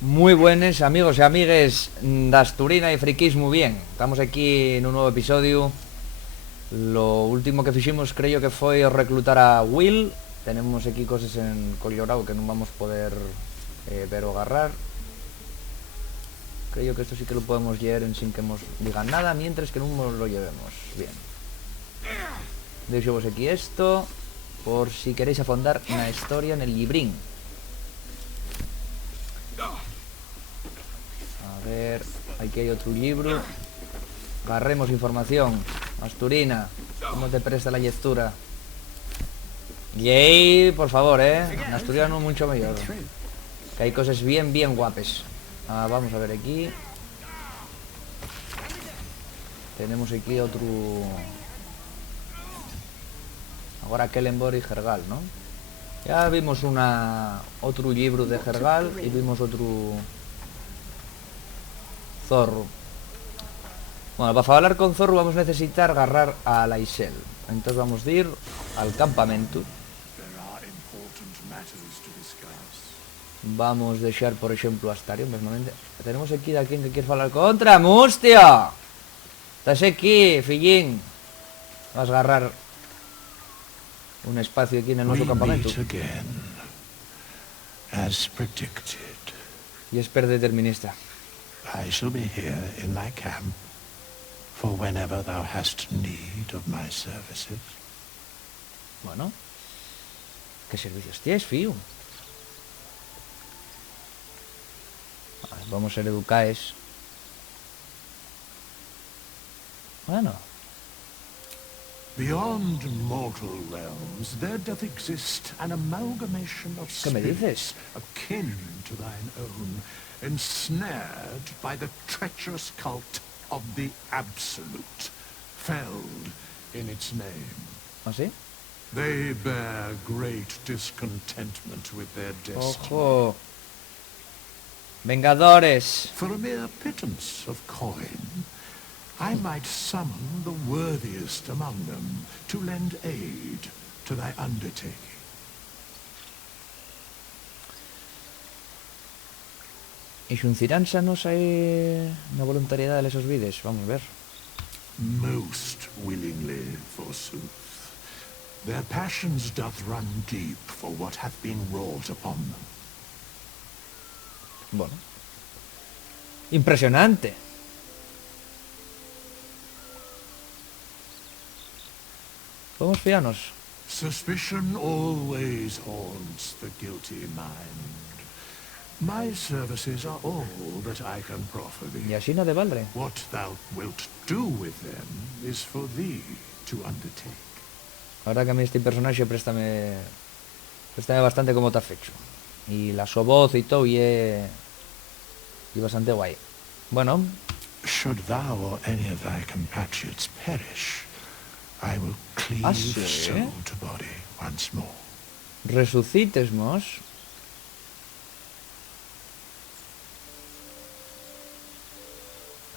Muy buenos amigos y amigues de Asturina y friquismo bien. Estamos aquí en un nuevo episodio. Lo último que hicimos creo que fue reclutar a Will. Tenemos aquí cosas en Colorado que no vamos a poder ver o agarrar. Creo que esto sí que lo podemos leer sin que nos digan nada, mientras que no nos lo llevemos. Bien. Dejemos aquí esto por si queréis afondar una historia en el librín. A ver, aquí hay otro libro. Agarremos información. Asturina, ¿cómo te presta la lectura? Yay, por favor, en asturiano mucho mejor. Que hay cosas bien guapes. Vamos a ver aquí. Tenemos aquí otro. Ahora Quelembor y Jergal, ¿no? Ya vimos otro libro de Jergal y vimos otro Zorro. Bueno, para hablar con Zorro vamos a necesitar agarrar a Lae'zel. Entonces vamos a ir al campamentu. Vamos a dejar, por ejemplo, a Astario mismamente. Tenemos aquí a quien que quiere hablar contra. ¡Mustia! Estás aquí, fillín. Vas a agarrar un espacio aquí en el nuestro campamento. Y es predeterminista. I shall be here in thy camp for whenever thou hast need of my services. Bueno, ¿qué servicios tienes, fío? Vamos a ser educaes. Bueno. Beyond mortal realms there doth exist an amalgamation of spirits akin to thine own, ensnared by the treacherous cult of the Absolute, felled in its name. ¿Ah, sí? They bear great discontentment with their destiny. ¡Ojo! ¡Vengadores! For a mere pittance of coin, I might summon the worthiest among them to lend aid to thy undertaking. ¿Y xunciránsanos hay una voluntariedad de esos vides? Vamos a ver. Most willingly, forsooth. Their passions doth run deep for what hath been wrought upon them. Bueno. Impresionante. ¿Podemos fiarnos? Suspicion always haunts the guilty mind. My services are all that I can proffer thee. Y así no de valdre. What thou wilt do with them is for thee to undertake. Ahora que a mí este personaje préstame bastante como te ha hecho. Y la su voz y todo y bastante guay. Bueno. Should thou or any of thy compatriots perish, I will cleave soul to body once more. Resucitesmos.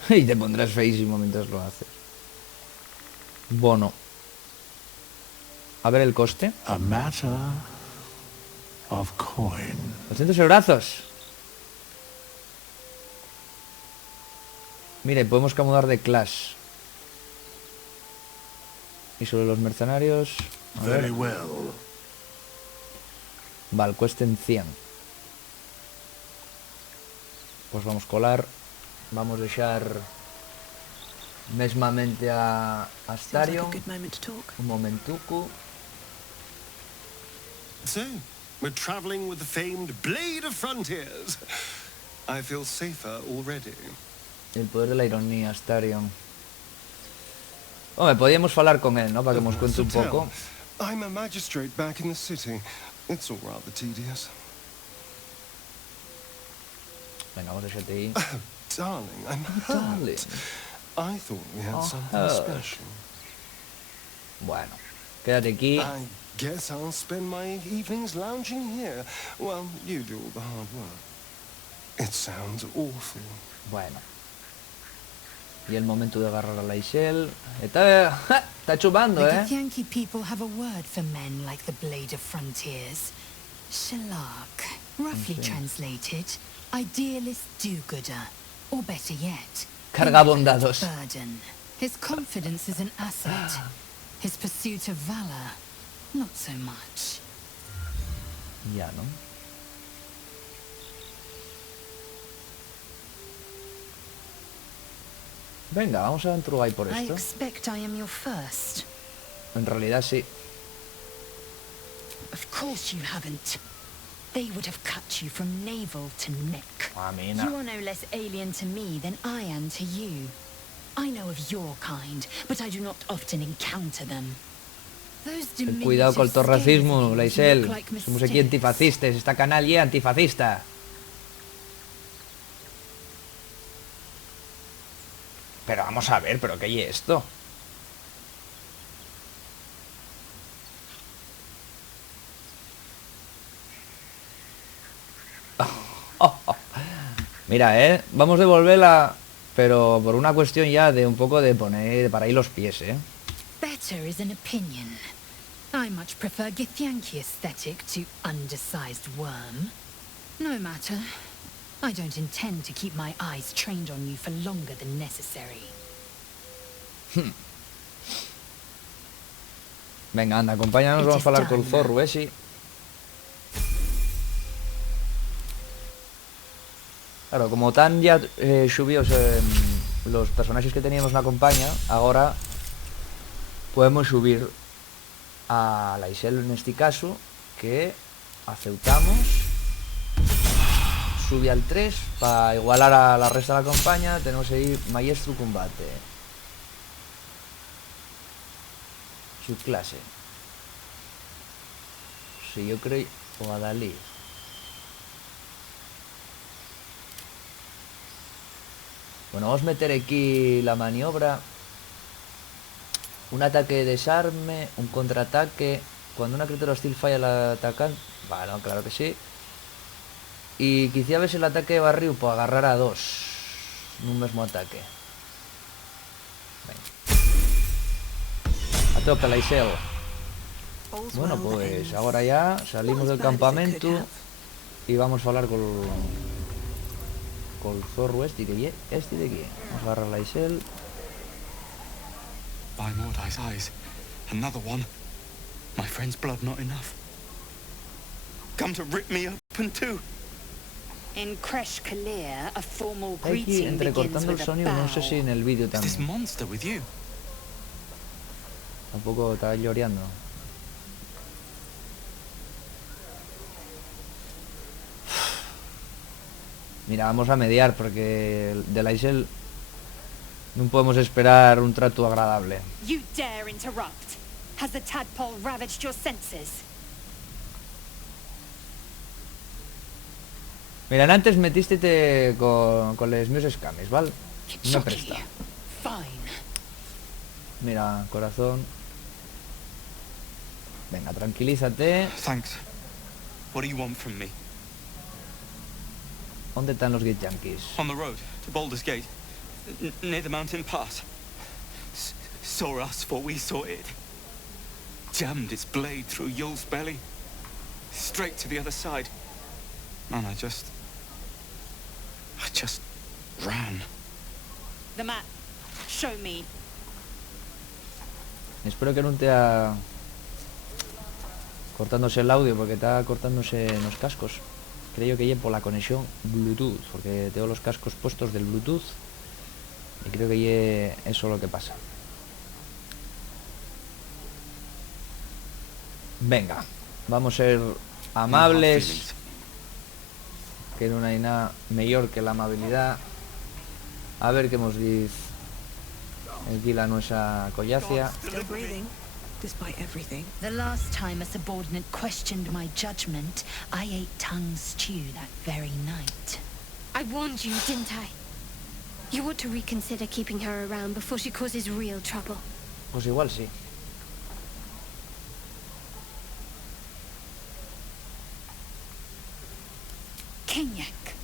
Y te pondrás feísimo mientras lo haces. Bueno. A ver el coste. A matter of coin. 200 eurazos. Mire, podemos camudar de clase. Y sobre los mercenarios. Very well. Vale, cuesten 100. Pues vamos a colar. Vamos a dejar mesmamente a Astario. Un momentuco. So, we're traveling with the famed Blade of Frontiers. I feel safer already. El poder de la ironía, Astario. Hombre, podíamos hablar con él, ¿no? Para que nos cuente un poco. I'm a magistrate back in the city. It's all rather tedious. Venga, vamos a dejarte ahí. Oh, darling, I'm hurt. I thought we had something special. Bueno, quédate aquí. I guess I'll spend my evenings lounging here while you do all the hard work. It sounds awful. Bueno. Y el momento de agarrar a Lae'zel. Está chupando, The Yankee people have a word for men like the Blade of Frontiers. Shellac. Roughly translated, idealist do-gooder, or better yet, Carga bondados. burden. His confidence is an asset. His pursuit of valor, not so much. Ya, ¿no? Venga, vamos a entrar ahí por I esto. expect I am your first. En realidad sí. Of course you haven't. They would have cut you from navel to neck. Amina. You are no less alien to me than I am to you. I know of your kind, but I do not often encounter them. Those Cuidado con todo diminutive racismo, scales Lae'zel. look like Somos aquí mistakes. antifascistas. Esta canalla antifascista. Pero vamos a ver, ¿pero qué hay esto? Mira, vamos a devolverla, pero por una cuestión ya de un poco de poner para ahí los pies, Better is an opinion. I much prefer Githyanki aesthetic to undersized worm. No matter. I don't intend to keep my eyes trained on you for longer than necessary. Venga, anda, acompáñanos, vamos a hablar con el zorro, sí. Claro, como tan ya subidos los personajes que teníamos en la campaña, ahora podemos subir a Lae'zel en este caso, que aceptamos, sube al 3 para igualar a la resta de la campaña. Tenemos ahí maestro combate, subclase, si yo creo, o a Dalí. Bueno, vamos a meter aquí la maniobra. Un ataque de desarme, un contraataque. Cuando una criatura hostil falla al atacante. Bueno, claro que sí. Y quizá ves el ataque de barril para agarrar a dos en un mismo ataque. Venga. A tope, Lae'zel. Bueno, pues ahora ya salimos del campamento y vamos a hablar con el zorro este de aquí. Vamos a agarrar a Lae'zel. By Mordai's eyes, another one. My friend's blood not enough. Come to rip me open too. In Kresh Kalir, a formal Aquí greeting begins entrecortando el with a sonido, no sé si bow. en el vídeo Is this también. monster with you? Tampoco está lloreando. Mira, vamos a mediar porque de Lae'zel no podemos esperar un trato agradable. You dare interrupt? Has the tadpole ravaged your senses? Mira, antes metiste con los meus escames, ¿vale? No me presta. Fine. Mira, corazón. Venga, tranquilízate. Thanks. What do you want from me? ¿Dónde están los Githyanki? On the road to Baldur's Gate, near the mountain pass. Saw us, for we saw it. Jammed its blade through Yul's belly, straight to the other side. And I just ran. The map. Show me. Espero que no te ha cortándose el audio porque está cortándose los cascos. Creo que por la conexión Bluetooth, porque tengo los cascos puestos del Bluetooth y creo que eso es lo que pasa. Venga, vamos a ser amables, que no hay nada mejor que la amabilidad. A ver qué nos dice aquí la nuesa collacia. Still breathing, despite everything. The last time a subordinate questioned my judgment, I ate tongue stew that very night. I warned you, didn't I? You ought to reconsider keeping her around before she causes real trouble. Pues igual sí. Kenyak,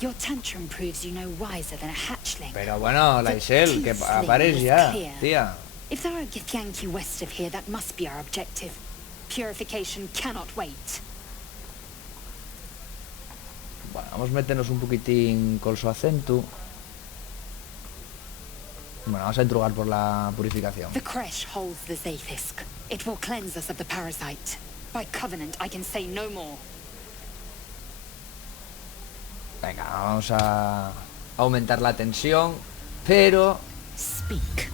your tantrum proves you no wiser than a hatchling. Pero bueno, Lae'zel, que apares ya, tía. If there are Githyanki west of here, that must be our objective. Purification cannot wait. Bueno, vamos a meternos un poquitín con su acento. Bueno, vamos a entrugar por la purificación. The creche holds the Zaithisk. It will cleanse us of the parasite. By covenant, I can say no more. Venga, vamos a aumentar la tensión, pero Speak.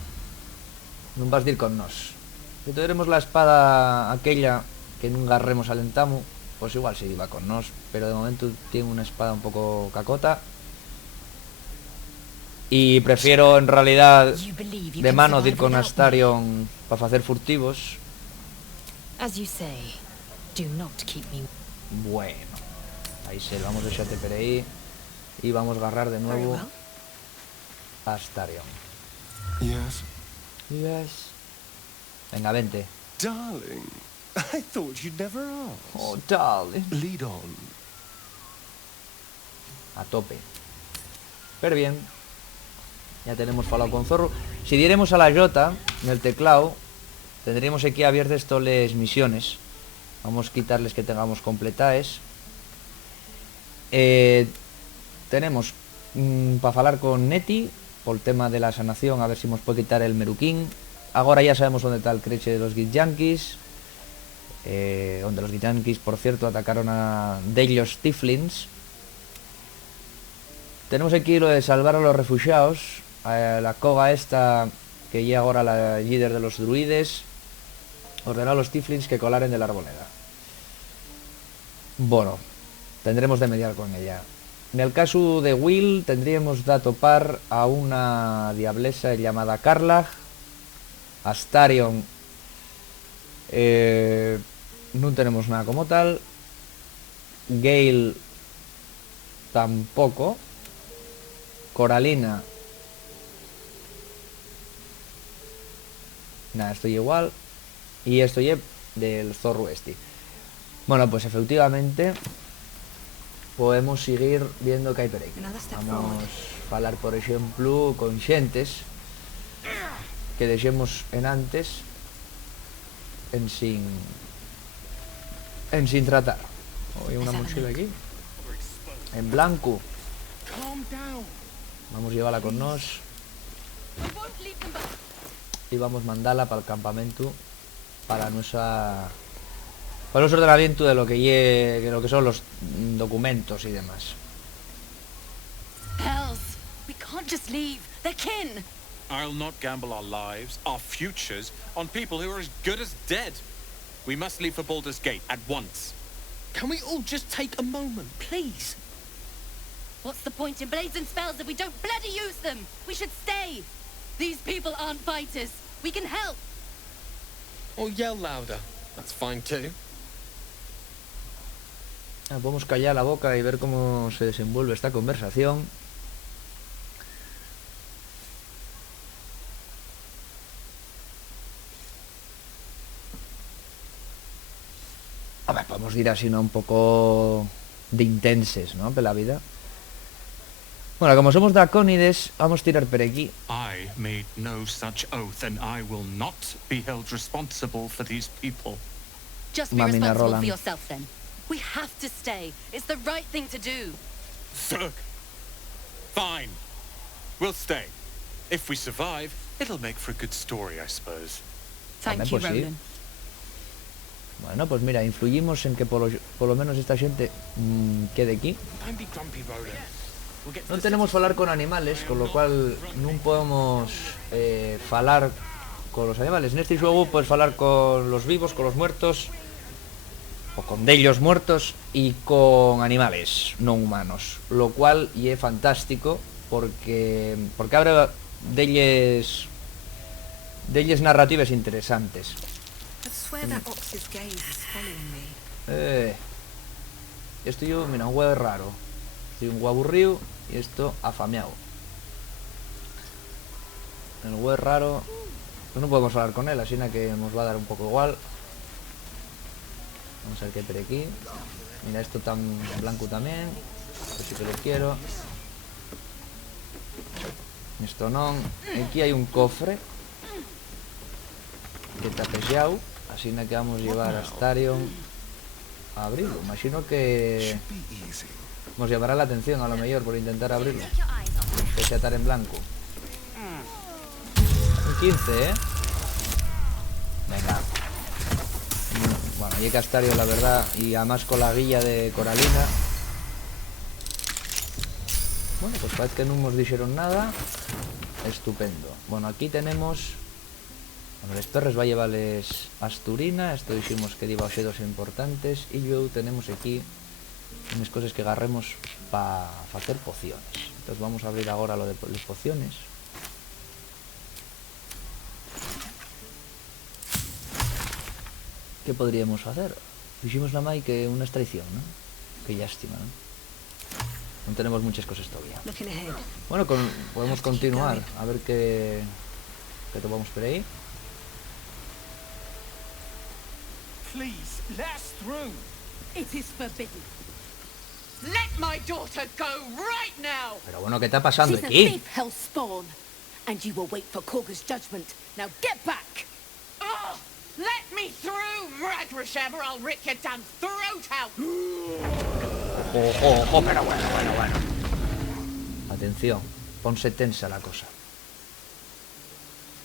non vas dir con nos. Si tuviéramos la espada aquella que nun garremos al entamu, pues igual sí iba con nos, pero de momento tiene una espada un poco cacota. Y prefiero en realidad de mano ir con Astarion para hacer furtivos. As you say, do not keep me. Bueno, ahí se vamos a echarte por ahí y vamos a agarrar de nuevo a Astarion. Yes? Yes. Venga, vente. Darling, I thought you'd never ask. Oh, darling. Lead on. A tope. Pero bien. Ya tenemos falado con Zorro. Si diéramos a la Jota en el teclado, tendríamos aquí abiertas todas las misiones. Vamos a quitarles que tengamos completadas. Tenemos para hablar con Neti por el tema de la sanación, a ver si nos puede quitar el meruquín. Ahora ya sabemos dónde está el creche de los Gityanquis. Donde los Gityanquis, por cierto, atacaron a Dellos Tiflins. Tenemos aquí lo de salvar a los refugiados. La coga esta, que ya ahora la líder de los druides, ordenó a los Tiflins que colaren de la arboleda. Bueno, tendremos de mediar con ella. En el caso de Will, tendríamos de topar a una diablesa llamada Karlach. Astarion no tenemos nada como tal. Gale tampoco. Coralina, nada, estoy igual. Y estoy del Zorro este. Bueno, pues efectivamente podemos seguir viendo que hay por aquí. Vamos a hablar, por ejemplo, con xentes que dejemos en antes en sin tratar. Hay una mochila aquí en blanco. Vamos a llevarla con nos y vamos a mandarla para el campamento, para nuestro ordenamiento de lo que son los documentos y demás. Hells, we can't just leave. They're kin. I'll not gamble our lives, our futures, on people who are as good as dead. We must leave for Baldur's Gate at once. Can we all just take a moment, please? What's the point in blazing spells if we don't bloody use them? We should stay. These people aren't fighters. We can help. Or yell louder. That's fine too. Podemos callar la boca y ver cómo se desenvuelve esta conversación. A ver, podemos ir así, ¿no? Un poco de intenses, ¿no? De la vida. Bueno, como somos dracónides, vamos a tirar por aquí. I made no such oath, and I will not be held responsible for these people. Just be Mamina responsible Roland. for yourself then. We have to stay. It's the right thing to do. Thug. Fine. We'll stay. If we survive, it'll make for a good story, I suppose. Thank Hombre, you, pues sí. Roland. Bueno, pues mira, influimos en que por lo menos esta gente quede aquí. Don't be grumpy, Roland. We'll get to No the tenemos city falar con animales, con lo cual non podemos falar con los animales. Neste xogo podes falar con los vivos, con los muertos, o con dellos muertos, y con animales non humanos, lo cual é fantástico porque abre delles narrativas interesantes. I swear that ox's gaze is following me. Esto yo, mira, un huevo raro. Estoy un huevo aburrido y esto afameado. El huevo raro, pues no podemos hablar con él, así que nos va a dar un poco igual. Vamos a ver qué hay por aquí. Mira, esto tan blanco también. Esto sí que lo quiero. Esto no. Aquí hay un cofre que está pexeado, así que vamos a llevar a Astarion a abrirlo. Imagino que Nos llamará la atención a lo mejor por intentar abrirlo. Que se atar en blanco. Un 15, ¿eh? Venga. Bueno, y hay castario, la verdad. Y además con la guilla de coralina. Bueno, pues parece que no nos dijeron nada. Estupendo. Bueno, aquí tenemos... Bueno, les torres va a llevarles Asturina. Esto dijimos que lleva objetos importantes. Y luego tenemos aquí unas cosas que agarremos para hacer pociones. Entonces vamos a abrir ahora lo de las pociones. ¿Qué podríamos hacer? Dijimos nada más que una extracción, ¿no? Qué lástima, ¿no? No tenemos muchas cosas todavía. Bueno, podemos continuar. A ver qué tomamos por ahí. Please, let us through. It is forbidden. Let my daughter go right now. Pero bueno, ¿qué está pasando She's aquí? a thief, hell spawn, and you will wait for Korga's judgment. Now get back. Oh, let me through, Mradrasham, or I'll rip your damn throat out. Ojo, pero bueno. Atención, ponse tensa la cosa.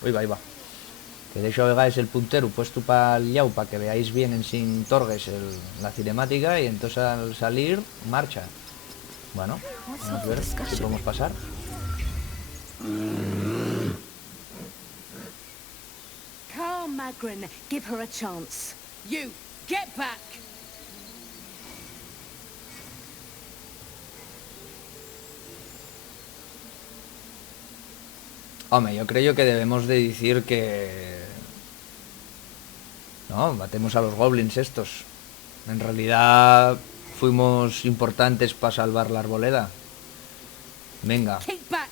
Uy, va. Que de hecho es el puntero puesto para el yau, para que veáis bien en sin torgues la cinemática, y entonces al salir, marcha. Bueno, vamos a ver si podemos pasar. Calm, Magrin, give her a chance. You, get back. Hombre, yo creo que debemos de decir que... No, matemos a los goblins estos. En realidad fuimos importantes para salvar la arboleda. Venga. Kick back.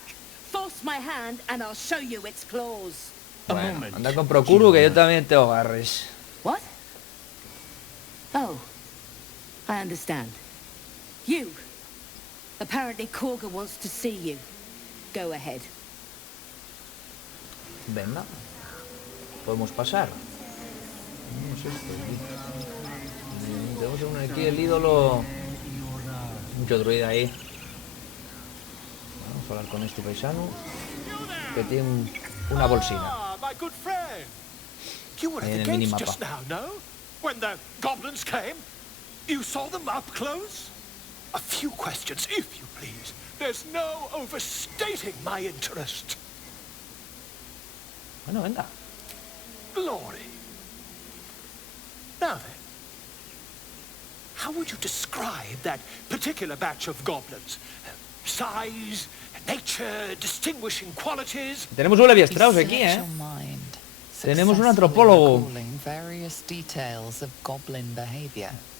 Force my hand and I'll show you its claws. Bueno, anda con procuro que yo también te agarres. What? Oh, I understand. You. Apparently Korga wants to see you. Go ahead. Venga. Podemos pasar. No sé esto aquí. Tenemos uno aquí, el ídolo. Mucho druida ahí. Vamos a hablar con este paisano que tiene una bolsina. You were Ahí at en the el gates minimapa. just now, no? When the goblins came? You saw them up close? A few questions, if you please. There's no overstating my interest. Bueno, venga. Glory. Now then, how would you describe that particular batch of goblins? Size, nature, distinguishing qualities? Tenemos un Levi Strauss aquí, ¿eh? Tenemos un antropólogo.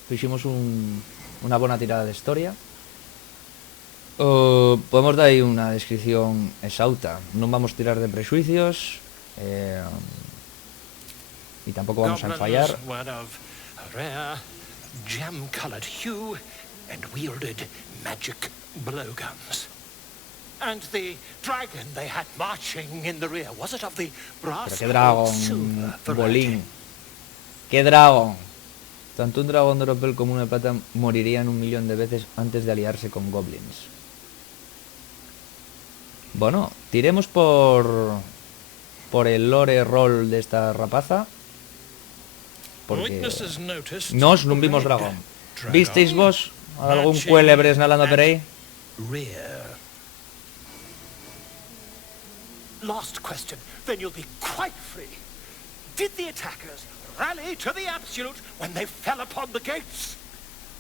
Hicimos una buena tirada de historia. Podemos dar ahí una descripción exhausta. No vamos a tirar de prejuicios. Y tampoco vamos a fallar. Rare, jam-colored hue and wielded magic blowguns. And the dragon they had marching in the rear, was it of the brass? Pero qué dragón, bolín. Qué dragón. Tanto un dragón de ropel como uno de plata morirían 1.000.000 de veces antes de aliarse con goblins. Bueno, tiremos por el lore roll de esta rapaza. Porque nos no vimos dragón. ¿Visteis vos algún cuélebre nadando por ahí? Last question, then you'll be quite free. Did the attackers rally to the absolute when they fell upon the gates?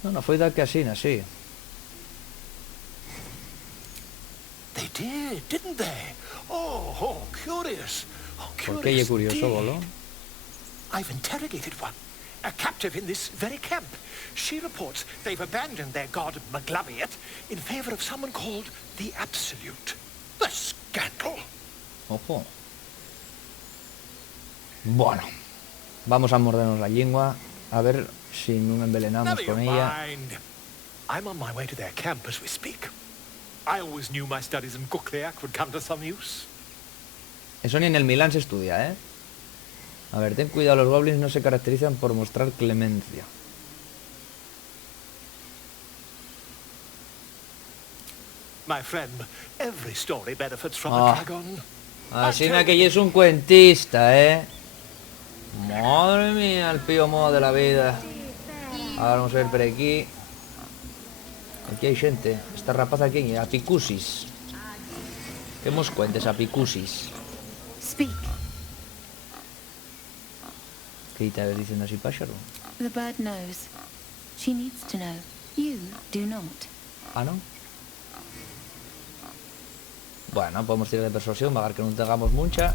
No fue tal que así, sí. They did, didn't they? Oh, curious. ¿Por qué es curioso, bolo? I've interrogated one, a captive in this very camp. She reports they've abandoned their god Maglaviet in favor of someone called the Absolute. The scandal. Ojo. Bueno, vamos a mordernos la lengua a ver si no envenenamos con ella. I'm on my way to their camp as we speak. I always knew my studies in Collacia would come to some use. Eso ni en el Milán se estudia, ¿eh? A ver, ten cuidado, los goblins no se caracterizan por mostrar clemencia. my friend. Every story benefits from Oh. a dragon. Así que ella es un cuentista, ¿eh? Madre mía, el pío modo de la vida. Ahora vamos a ver por aquí. Aquí hay gente. Esta rapaza aquí, apicusis. ¿Qué nos cuentes, apicusis? Speak. ¿Qué está diciendo así, pájaro? The bird knows. She needs to know. You do not. Ah, ¿no? Bueno, podemos tirar de persuasión, vagar que no tengamos mucha.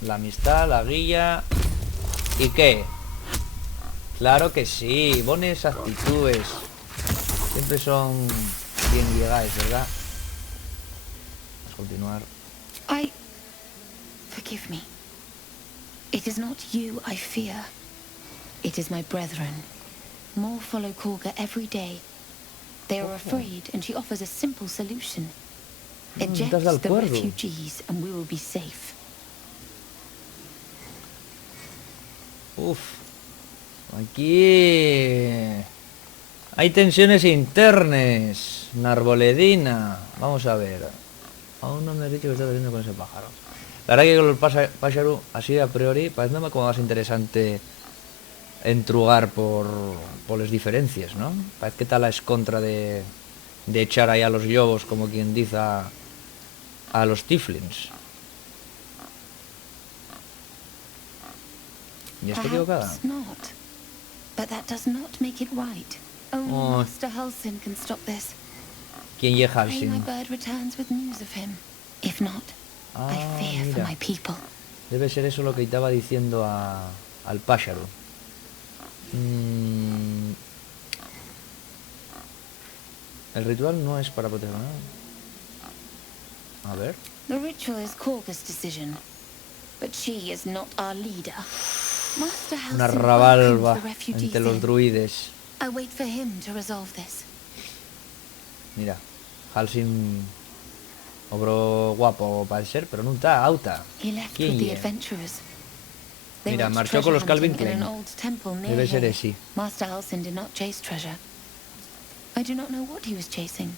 La amistad, la guía. ¿Y qué? Claro que sí, bones actitudes. Siempre son bien llegáis, ¿verdad? Vamos a continuar. Forgive me. It is not you I fear. It is my brethren. More follow Korga every day. They are afraid, and she offers a simple solution. Eject the refugees, and we will be safe. Uf. Aquí hay tensiones internas. Narboledina. Vamos a ver. Aún no me has dicho que estás haciendo con ese pájaro. La verdad que con el pájaro, así a priori, parece como más interesante entrugar por las diferencias, ¿no? Parece que tal es contra de echar ahí a los llobos, como quien dice a los tieflings. ¿Y estoy equivocada? Not. But that does not make it right. Only Master Halsin can stop this. ¿Quién es Halsin? My bird returns with news of him. If not, I fear for my people. Debe ser eso lo que estaba diciendo al pájaro. El ritual no es para proteger nada. A ver. The ritual is Korga's decision, but she is not our leader. Master Halsin Una rabalba welcomes the refugees entre los druides. I wait for him to resolve this. Mira, Halsin obro guapo parece ser, pero no está auta. He left ¿Quién with the es? adventurers. They Mira, went marchó con los treasure Calvin hunting in Klein. an old temple near Debe ser here. ese. Master Halsin did not chase treasure. I do not know what he was chasing,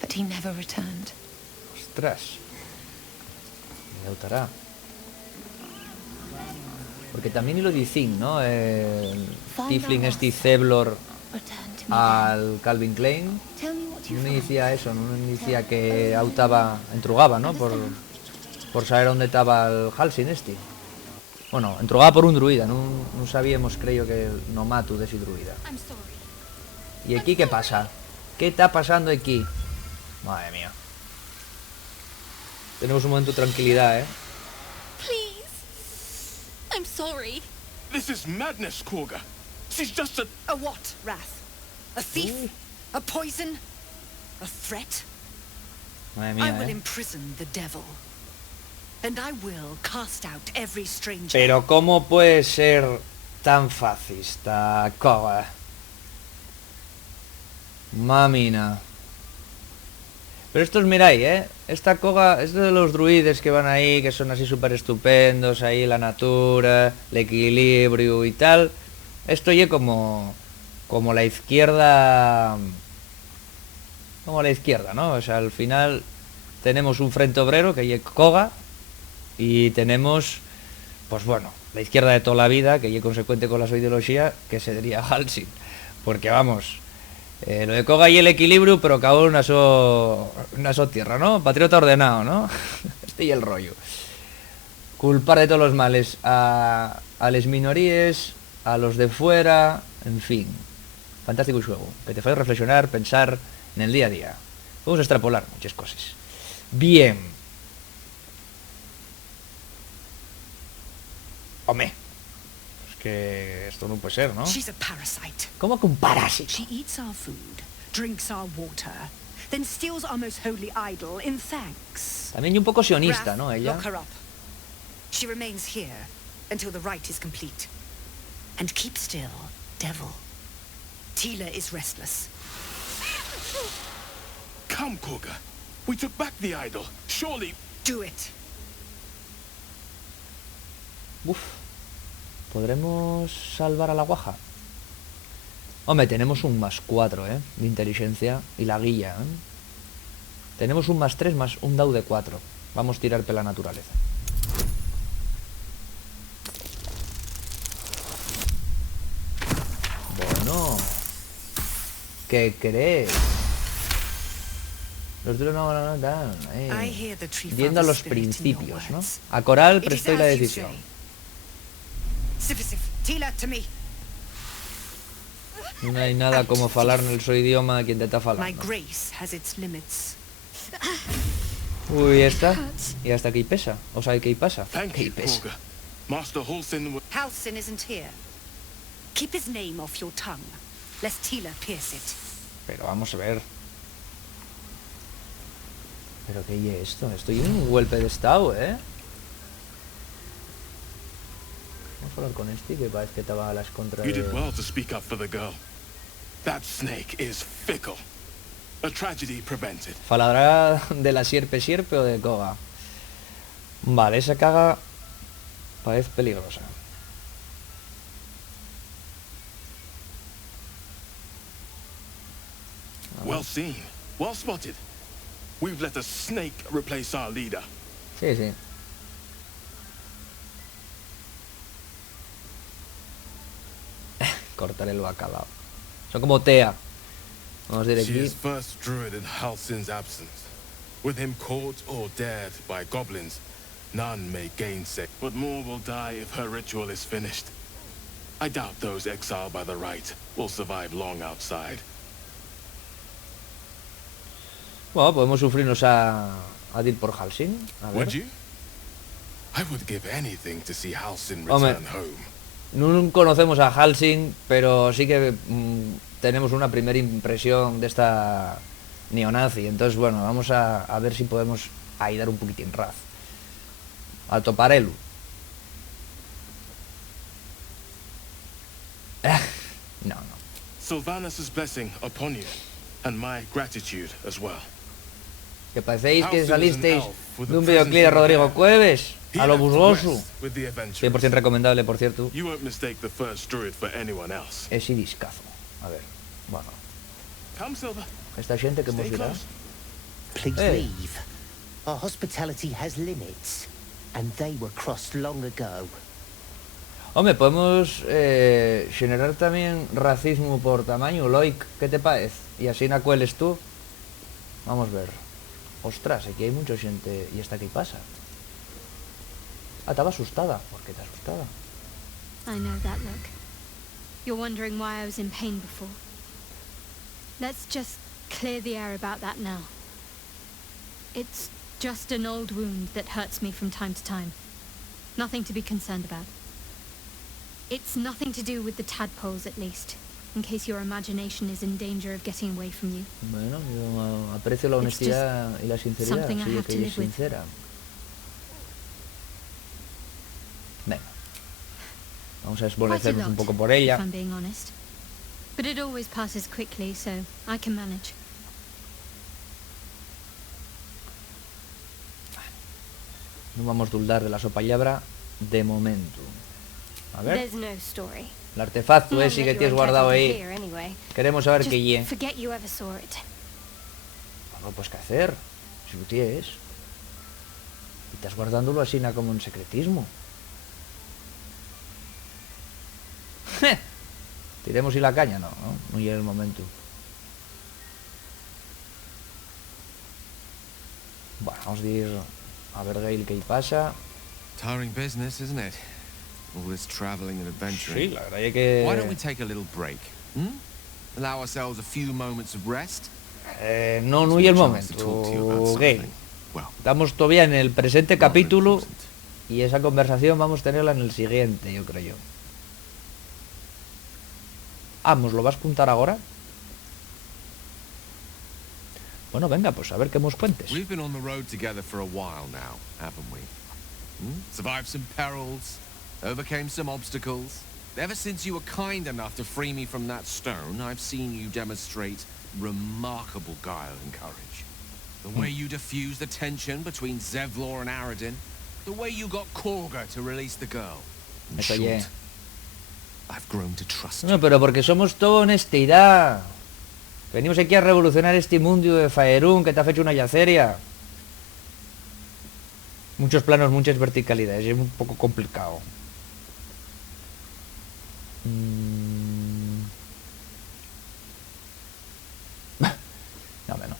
but he never returned. Ostras. Me autará. Porque también lo dicen, ¿no? El Tiefling este Ceblor al Calvin Klein. No me decía eso, no me decía que autaba, entrugaba, ¿no? Por saber dónde estaba el Halsin este. Bueno, entrugaba por un druida, no sabíamos, creo, que el nomatu de ese druida. ¿Y aquí qué pasa? ¿Qué está pasando aquí? Madre mía. Tenemos un momento de tranquilidad, ¿eh? I'm sorry. This is madness, Korga. She's just a... A what, Wrath? A thief? A poison? A threat? Madre I mía, will ¿eh? imprison the devil. And I will cast out every stranger. Pero ¿cómo puede ser tan fácil esta cosa? Mamina. Pero estos, miráis, esta coga es de los druides que van ahí, que son así súper estupendos, ahí la natura, el equilibrio y tal. Esto ya como la izquierda, ¿no? O sea, al final tenemos un frente obrero que es coga y tenemos, pues bueno, la izquierda de toda la vida, que es consecuente con la su ideología, que sería Halsin. Porque vamos... lo de Koga y el equilibrio, pero cada uno una so tierra, ¿no? Patriota ordenado, ¿no? Este y el rollo. Culpar de todos los males a las minorías, a los de fuera, en fin. Fantástico juego, que te hace reflexionar, pensar en el día a día. Vamos a extrapolar muchas cosas. Bien. Hombre. Que esto no puede ser, ¿no? She's a parasite. ¿Cómo que un parásito? She eats our food, drinks our water, then steals our most holy idol in thanks. También un poco sionista, Wrath, ¿no? Ella. Lock her up. She remains here until the rite is complete. And keep still, devil. Tila is restless. Come, Korga. We took back the idol. Surely... Do it. Uf. ¿Podremos salvar a la guaja? Hombre, tenemos un +4, de inteligencia. Y la guía, Tenemos un +3 más un dado de 4. Vamos a tirar por la naturaleza. Bueno, ¿qué crees? Los duros no van a dar. Yendo a los principios, ¿no? A Coral prestó la decisión. No hay nada como falar en el su idioma de quien te está falando. Uy, esta. Y hasta aquí pesa. O sea, ¿qué pasa? ¿Qué pesa? Halsin isn't here. Keep his name off your tongue, lest Tila pierce it. Pero vamos a ver. ¿Pero qué es esto? Estoy en un golpe de estado, Vamos a hablar con este, que parece que estaba a las contras. You did well to speak up for the girl. That snake is fickle. A tragedy prevented. ¿Falará de la sierpe o de Koga? Vale, esa caga parece peligrosa. Well seen. Well spotted. We've let a snake replace our leader. Sí, sí. Cortar el bacalao. Son como Tea. Vamos a ir She aquí. is first druid in Halsin's absence. With him caught or dared by goblins, none may gainsay. But more will die if her ritual is finished. I doubt those exiled by the rite will survive long outside. Bueno, podemos sufrirnos a ir por Halsin. A ver. Would you? I would give anything to see Halsin Hombre, return home. no conocemos a Halsin, pero sí que tenemos una primera impresión de esta neonazi. Entonces, bueno, vamos a ver si podemos ahí dar un poquitín raz. A toparelu. No. Sylvanus' blessing upon you, and my gratitude as well. Que parecéis que salisteis de un videoclip de Rodrigo Cueves a lo busgoso. 100% recomendable, por cierto. Ese discazo. A ver, bueno. Esta gente que hemos dirá. Please leave. Our hospitality has limits, and they were crossed long ago. Hombre, podemos generar también racismo por tamaño. Loic, ¿qué te parece? Y así na cueles tú. Vamos a ver. Ostras, aquí hay mucha gente. ¿Y esta qué pasa? Ah, estaba asustada. ¿Por qué está asustada? I know that look. You're wondering why I was in pain before. Let's just clear the air about that now. It's just an old wound that hurts me from time to time. Nothing to be concerned about. It's nothing to do with the tadpoles, at least, in case your imagination is in danger of getting away from you. Bueno, yo aprecio la honestidad y la sinceridad, así que es sincera. Venga. Vamos a esbolecernos un poco por ella. If I'm being honest. But it always passes quickly, so I can manage. No vamos a dudar de la sopallabra de momento. A ver. There's no story. El artefacto ese que tienes guardado ahí. Queremos saber qué ye. Forget you ever saw it. Bueno, pues qué hacer. Si lo tienes. Y estás guardándolo así como en secretismo. Tiremos y la caña, no llega el momento. Bueno, vamos a ir a ver Gale qué pasa. Tiring business, isn't it? All this traveling and adventuring. Sí, la verdad es que... Why don't we take a little break? Allow ourselves a few moments of rest? No hay el momento, Gale. Estamos todavía en el presente capítulo y esa conversación vamos a tenerla en el siguiente, yo creo. Vamos, ¿lo vas a contar ahora? Bueno, venga, pues a ver qué nos cuentes. We've been on the road together for a while now, haven't we? Survived some perils, overcame some obstacles. Ever since you were kind enough to free me from that stone, I've seen you demonstrate remarkable guile and courage. The way you diffused the tension between Zevlor and Aradin, the way you got Korga to release the girl. I've grown to trust No, pero porque somos todo honestidad. Venimos aquí a revolucionar este mundiu de Faerun que te ha hecho una yaceria. Muchos planos, muchas verticalidades. Es un poco complicado. No, no.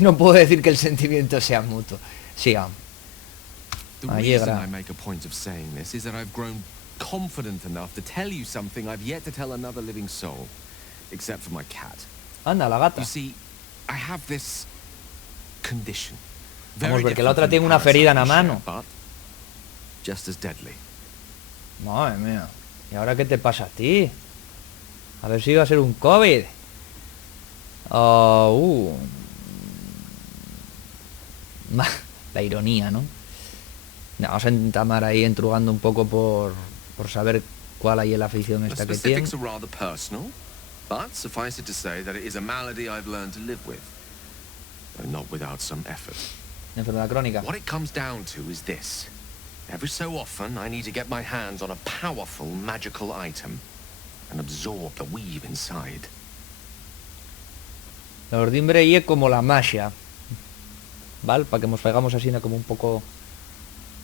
No puedo decir que el sentimiento sea mutuo. Siga. The reason I make a point of saying this is that I've grown confident enough to tell you something I've yet to tell another living soul, except for my cat. Anda, la gata. You see, I have this condition. Vamos a ver que la otra tiene una ferida en la mano. But just as deadly. Madre mía. ¿Y ahora qué te pasa a ti? A ver si iba a ser un COVID. La ironía, ¿no? No, vamos a entamar ahí entrugando un poco por saber cuál hay en la afición esta que tiene. The specifics are rather personal, but suffice it to say that it is a malady I've learned to live with, though not without some effort. Enfermedad crónica. What it comes down to is this. Every so often, I need to get my hands on a powerful magical item and absorb the weave inside. La ordimbre y es como la magia, ¿vale? Para que nos pegamos así como un poco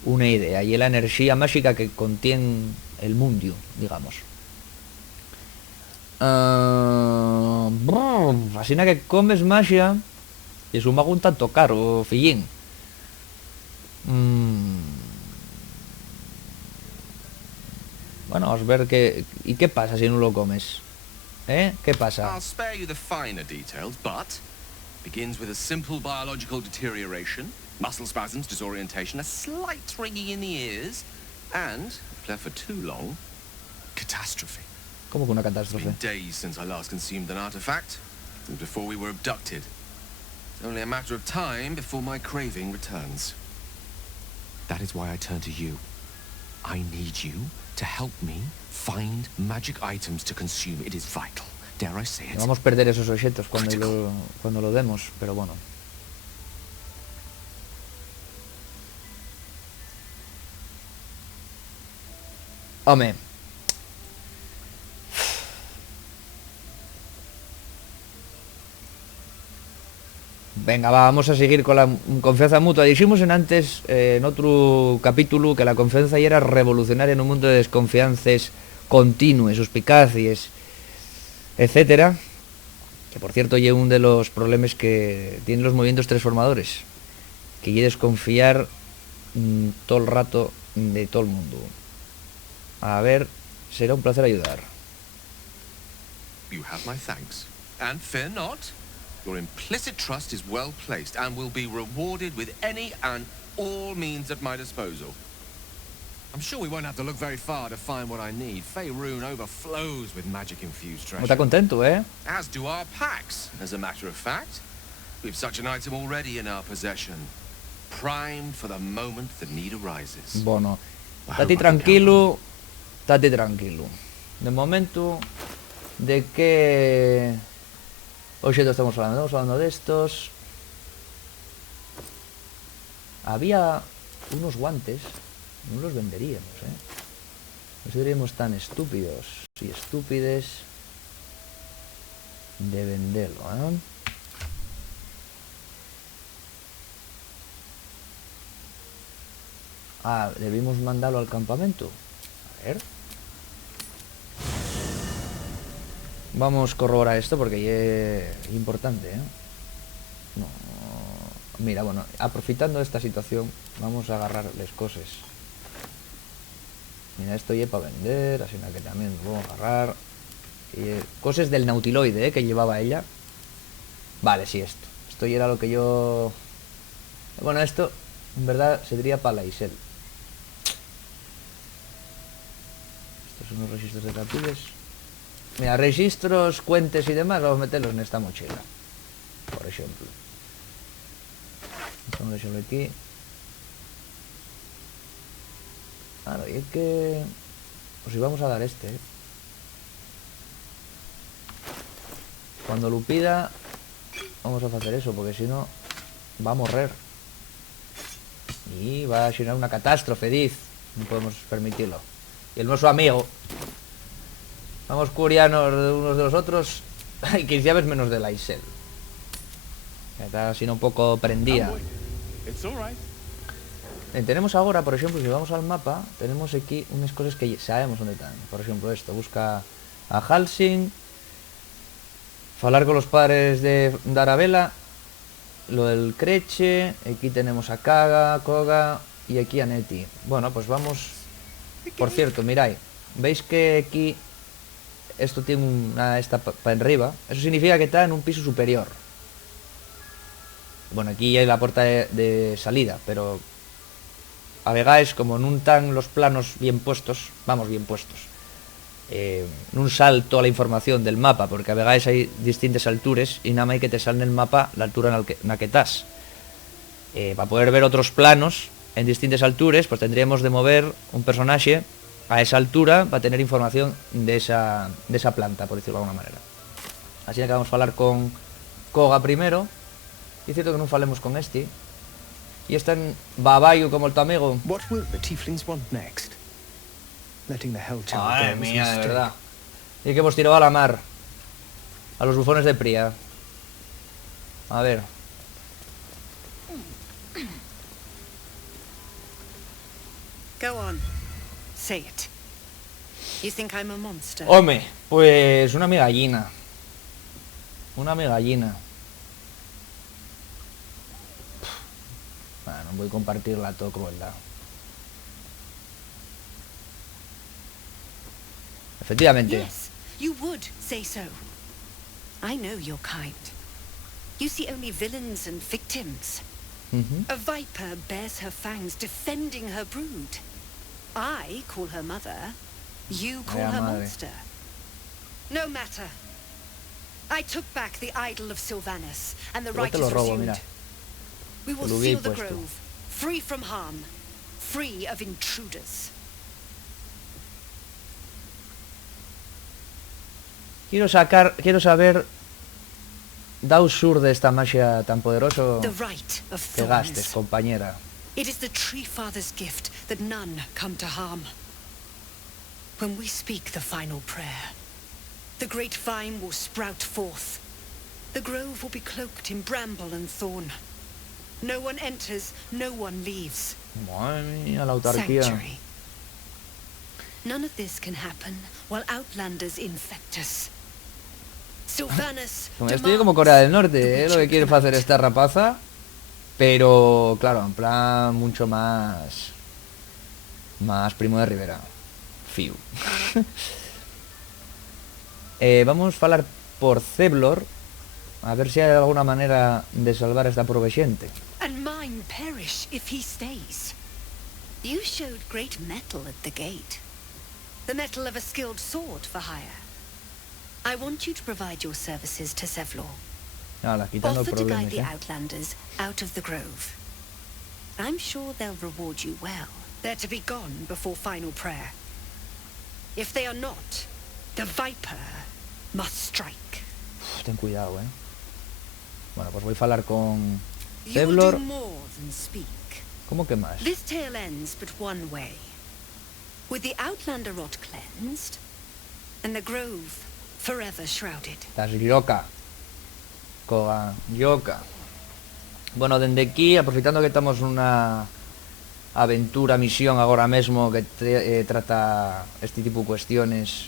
una idea. Y es la energía mágica que contiene el mundiu, digamos. Así que comes magia y es un mago un tanto caro, fillín. Bueno, vamos a ver qué... ¿Y qué pasa si no lo comes? ¿Qué pasa? I'll spare you the finer details, but begins with a simple biological deterioration, muscle spasms, disorientation, a slight ringing in the ears, and, if left for too long, catastrophe. ¿Cómo que una catástrofe? It's been days since I last consumed an artifact, and before we were abducted. It's only a matter of time before my craving returns. That is why I turn to you. I need you to help me find magic items to consume. It is vital. Dare I say it? Vamos a perder esos objetos cuando lo demos, pero bueno. Hombre. Venga, vamos a seguir con la confianza mutua. Dijimos en otro capítulo que la confianza ya era revolucionaria en un mundo de desconfianzas continuas, suspicacias, etcétera. Que por cierto es uno de los problemas que tienen los movimientos transformadores, que es desconfiar todo el rato de todo el mundo. A ver, será un placer ayudar. You have my thanks. And fear not. Your implicit trust is well placed and will be rewarded with any and all means at my disposal. I'm sure we won't have to look very far to find what I need. Faerun overflows with magic-infused treasure. Está contento, As do our packs, as a matter of fact. We've such an item already in our possession. Primed for the moment the need arises. Bueno, estate tranquilo, estate tranquilo. De momento, ¿de qué objeto estamos hablando? Estamos hablando de estos. Había unos guantes, no los venderíamos, No seríamos tan estúpidos y estúpides de venderlo, debimos mandarlo al campamento. A ver. Vamos a corroborar esto porque es importante, No. Mira, bueno, aprovechando esta situación, vamos a agarrar las cosas. Mira, esto ya para vender, así que también lo voy a agarrar. Cosas del nautiloide, que llevaba ella. Vale, sí, esto. Esto ya era lo que yo... Bueno, esto, en verdad, sería para Lae'zel. Estos son los registros de tapiles. Mira, registros, cuentes y demás, vamos a meterlos en esta mochila, por ejemplo. Vamos a dejarlo aquí. Claro, y es que... Pues íbamos a dar este, Cuando lo pida, vamos a hacer eso, porque si no, va a morrer. Y va a generar una catástrofe, no podemos permitirlo. y el nuestro amigo. Vamos curianos de unos de los otros. Hay 15 aves menos de Lae'zel. Está así un poco prendida. Tenemos ahora, por ejemplo, si vamos al mapa, tenemos aquí unas cosas que sabemos dónde están. Por ejemplo, esto, busca a Halsing, falar con los padres de Arabella, lo del Creche, aquí tenemos a Koga y aquí a Nesti. Bueno, pues vamos. Por cierto, mirad, veis que aquí esto tiene una esta para arriba. Eso significa que está en un piso superior. Bueno, aquí hay la puerta de salida, pero a vegades, como no están los planos bien puestos, vamos, bien puestos, no salto a la información del mapa, porque a vegades hay distintas alturas y nada más hay que te sale en el mapa la altura en la que estás. Para poder ver otros planos en distintas alturas, pues tendríamos de mover un personaje a esa altura para tener información de esa planta, por decirlo de alguna manera. Así que vamos a hablar con Koga primero. Y es cierto que no falemos con Nesti. Y está en babayu como el tu amigo. Madre mía, de verdad. Y que hemos tirado a la mar. A los bufones de Pría. A ver. Go on. Say it. You think I'm a monster? Hombre, pues una gallina. Una gallina. Bueno, voy a compartirla todo crueldad. Efectivamente. Yes, you would say so. I know your kind. You see only villains and victims. A viper bears her fangs defending her brood. I call her mother. You call her monster. No matter. I took back the idol of Sylvanus, and the right is resumed. We will seal the grove, free from harm, free of intruders. Quiero saber da sur de esta magia tan poderoso que gastes, compañera. It is the Tree Father's gift that none come to harm. When we speak the final prayer, the great vine will sprout forth. The grove will be cloaked in bramble and thorn. No one enters, no one leaves. Madre mía, la autarquía. Sanctuary. None of this can happen while outlanders infect us. Sylvanus. Estoy como Corea del Norte, lo que quiere hacer esta rapaza. Pero, claro, en plan mucho más Primo de Rivera. Fiu. Vamos a hablar por Ceblor, a ver si hay alguna manera de salvar a esta pobre gente. And mine perish if he stays. You showed great mettle at the gate. The mettle of a skilled sword for hire. I want you to provide your services to Sevlor. Offer to guide the outlanders out of the grove. I'm sure they'll reward you well. They're to be gone before final prayer. If they are not, the viper must strike. Ten cuidado, Bueno, pues voy a hablar con Sevlor. ¿Cómo que más? This tale ends but one way. With the outlander rot cleansed, and the grove forever shrouded. Estás loca. Koga, yoka. Bueno, desde aquí, aprovechando que estamos en una aventura, misión ahora mismo que trata este tipo de cuestiones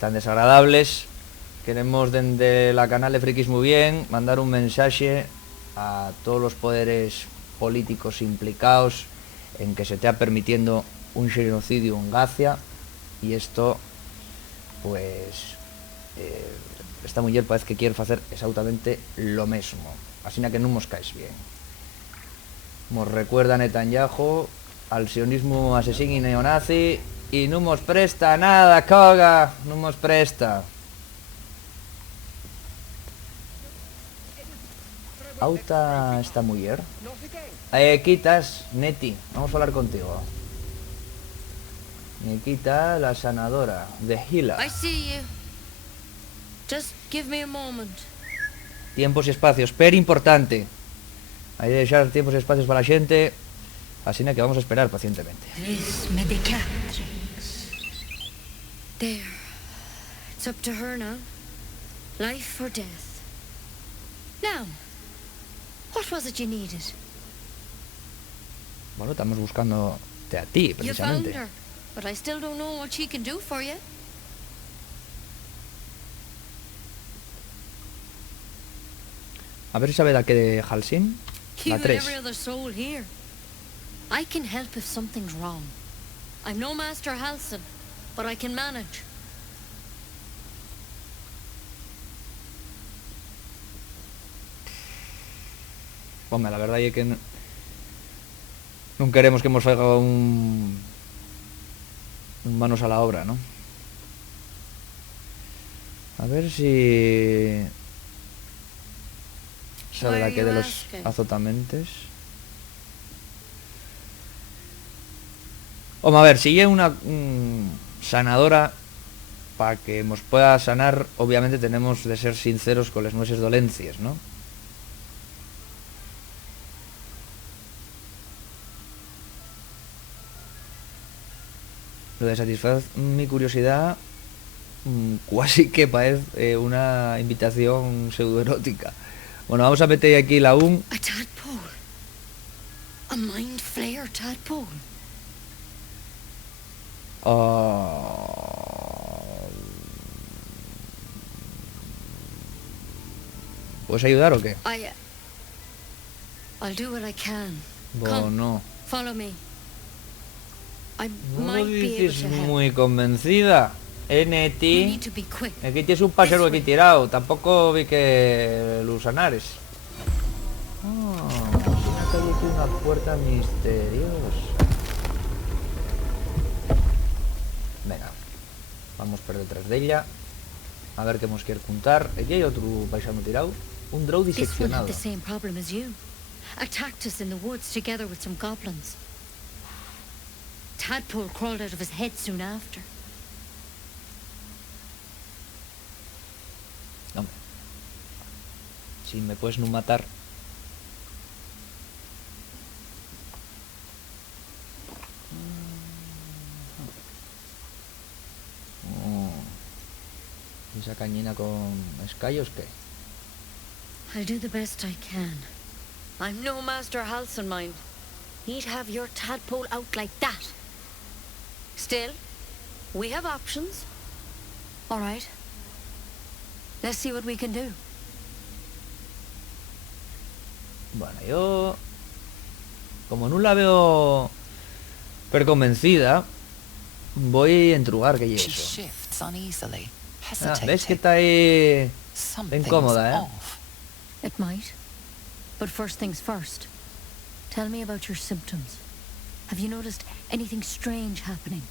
tan desagradables, queremos desde la canal de Frikis Muy Bien mandar un mensaje a todos los poderes políticos implicados en que se esté permitiendo un genocidio en Gaza, y esto pues esta mujer parece que quiere hacer exactamente lo mismo, así que no nos caes bien. Nos recuerda a Netanyahu, al sionismo asesino y neonazi, y no nos presta nada, Koga, no nos presta. Auta esta mujer. Quitas, Neti, vamos a hablar contigo. Nikita, la sanadora, de Hila. I see you. Just give me a moment. Tiempos y espacios, pero importante. Hay que dejar tiempos y espacios para la gente, así que vamos a esperar pacientemente. This medicatrix There. It's up to her now. Life or death. Now, what was it you needed? Bueno, estamos buscándote a ti, You found precisamente. her, but I still don't know what she can do for you. A ver si sabe la que de Halsin. You La and 3. every other soul here. I can help if something's wrong. I'm no Master Halsin, but I can manage. Hombre, la verdad es que no queremos que hemos pegado un manos a la obra, ¿no? A ver si sabe la que de los azotamentes. Hombre, a ver, si hay una sanadora para que nos pueda sanar, obviamente tenemos de ser sinceros con las nuestras dolencias, ¿no? Lo de satisfacer mi curiosidad casi que parece una invitación pseudoerótica. Bueno, vamos a meter aquí la A tadpole. A mind flayer tadpole. ¿Puedes ayudar o qué? I'll do what I can. Bueno, Follow me. I no lo might be able dices to help. muy convencida. We Neti. need to be quick. Aquí tienes un pasero aquí tirado. Tampoco vi que lo sanares. Imagínate que tiene una puerta misteriosa. Venga, vamos por detrás de ella. A ver qué nos quiere contar. Aquí hay otro paisano tirado. Un drow This one had diseccionado. the same problem as you. Attacked us in the woods together with some goblins. Tadpole crawled out of his head soon after. Hombre, si me puedes no matar. ¿Esa cañina con escayos qué? I'll do the best I can. I'm no Master Halsin, mind. He'd have your tadpole out like that. Still, we have options. All right. Let's see what we can do. Bueno, yo... Como no la veo convencida, voy a entrugar que llegue She eso. shifts uneasily, ¿Ves que está ahí incómoda, eh? It might. But first things first. Tell me about your symptoms. Have you noticed anything strange happening?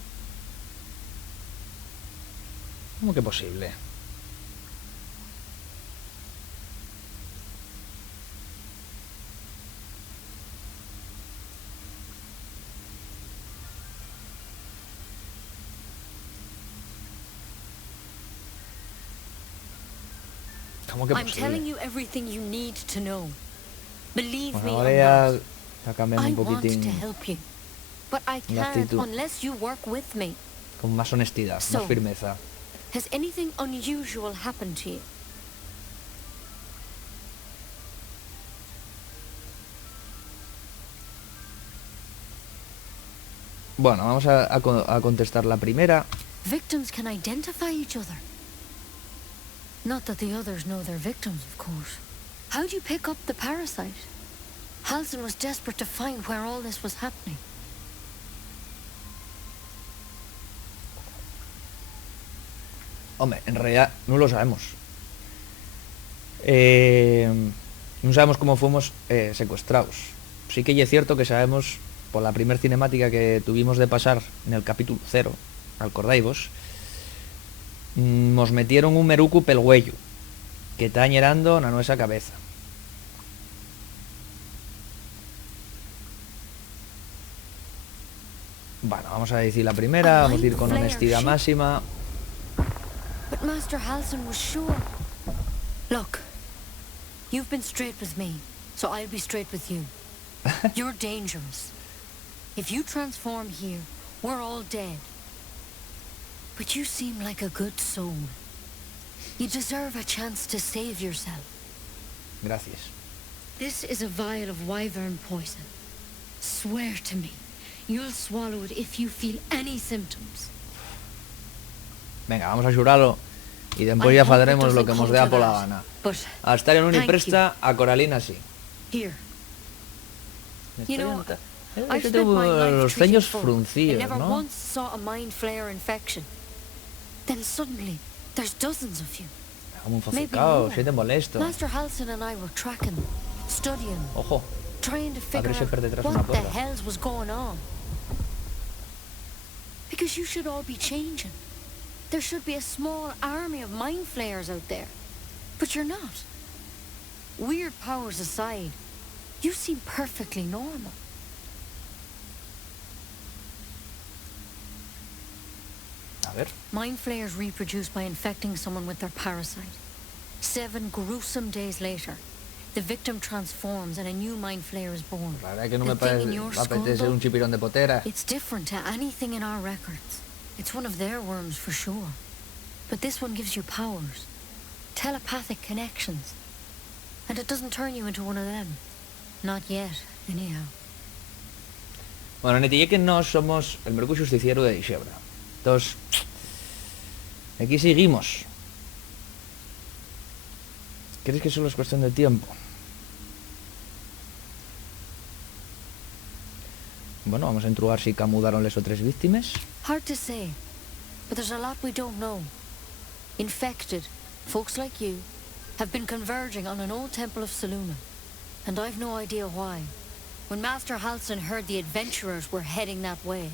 ¿Cómo que posible? ¿Cómo que I'm telling posible? you everything you need to know. Believe me Bueno, on ahora that. ya cambiando I un want poquitín to help you, but I la can't actitud. unless you work with me. Con más honestidad, So- más firmeza. Has anything unusual happened to you? Bueno, vamos a contestar la primera. Victims can identify each other. Not that the others know they're victims, of course. How'd you pick up the parasite? Halsin was desperate to find where all this was happening. Hombre, en realidad no lo sabemos. No sabemos cómo fuimos secuestrados. Sí que es cierto que sabemos, por la primera cinemática que tuvimos de pasar en el capítulo 0, ¿acordáis? Nos metieron un merucu pel huello, que está añerando na nuestra cabeza. Bueno, vamos a decir la primera, vamos a ir con honestidad máxima. But Master Halsin was sure. Look, you've been straight with me, so I'll be straight with you. You're dangerous. If you transform here, we're all dead. But you seem like a good soul. You deserve a chance to save yourself. Gracias. This is a vial of wyvern poison. Swear to me, you'll swallow it if you feel any symptoms. Venga, vamos a xuralo y después ya faremos lo que nos dé por la gana. A Astaria non ni presta, a Coralina sí. Here. You know, I've spent my life treating folk and never ¿no? once saw a mind flayer infection. Then suddenly, there's dozens of you. Como un fosicao, si te molesto. Master Halsin and I were tracking them, studying them, Ojo, trying to figure Abrirse per out detrás una what the puerta. hells was going on. Because you should all be changing. There should be a small army of mind flayers out there. But you're not. Weird powers aside, you seem perfectly normal. A ver. Mind flayers reproduce by infecting someone with their parasite. 7 gruesome days later, the victim transforms and a new mind flayer is born. La verdad que no me The thing in your apetece skull, un chipirón de potera. It's different to anything in our records. It's one of their worms for sure. But this one gives you powers. Telepathic connections. And it doesn't turn you into one of them. Not yet, anyhow. Bueno, neti, que no somos el mercú justiciero de Dixebra. Entonces, aquí seguimos. ¿Crees que solo es cuestión de tiempo? Bueno, vamos a intrugar si camudaron les otras víctimas. Hard to say, but there's a lot we don't know. Infected, folks like you, have been converging on an old temple of Selûne, and I've no idea why. When Master Halsin heard the adventurers were heading that way,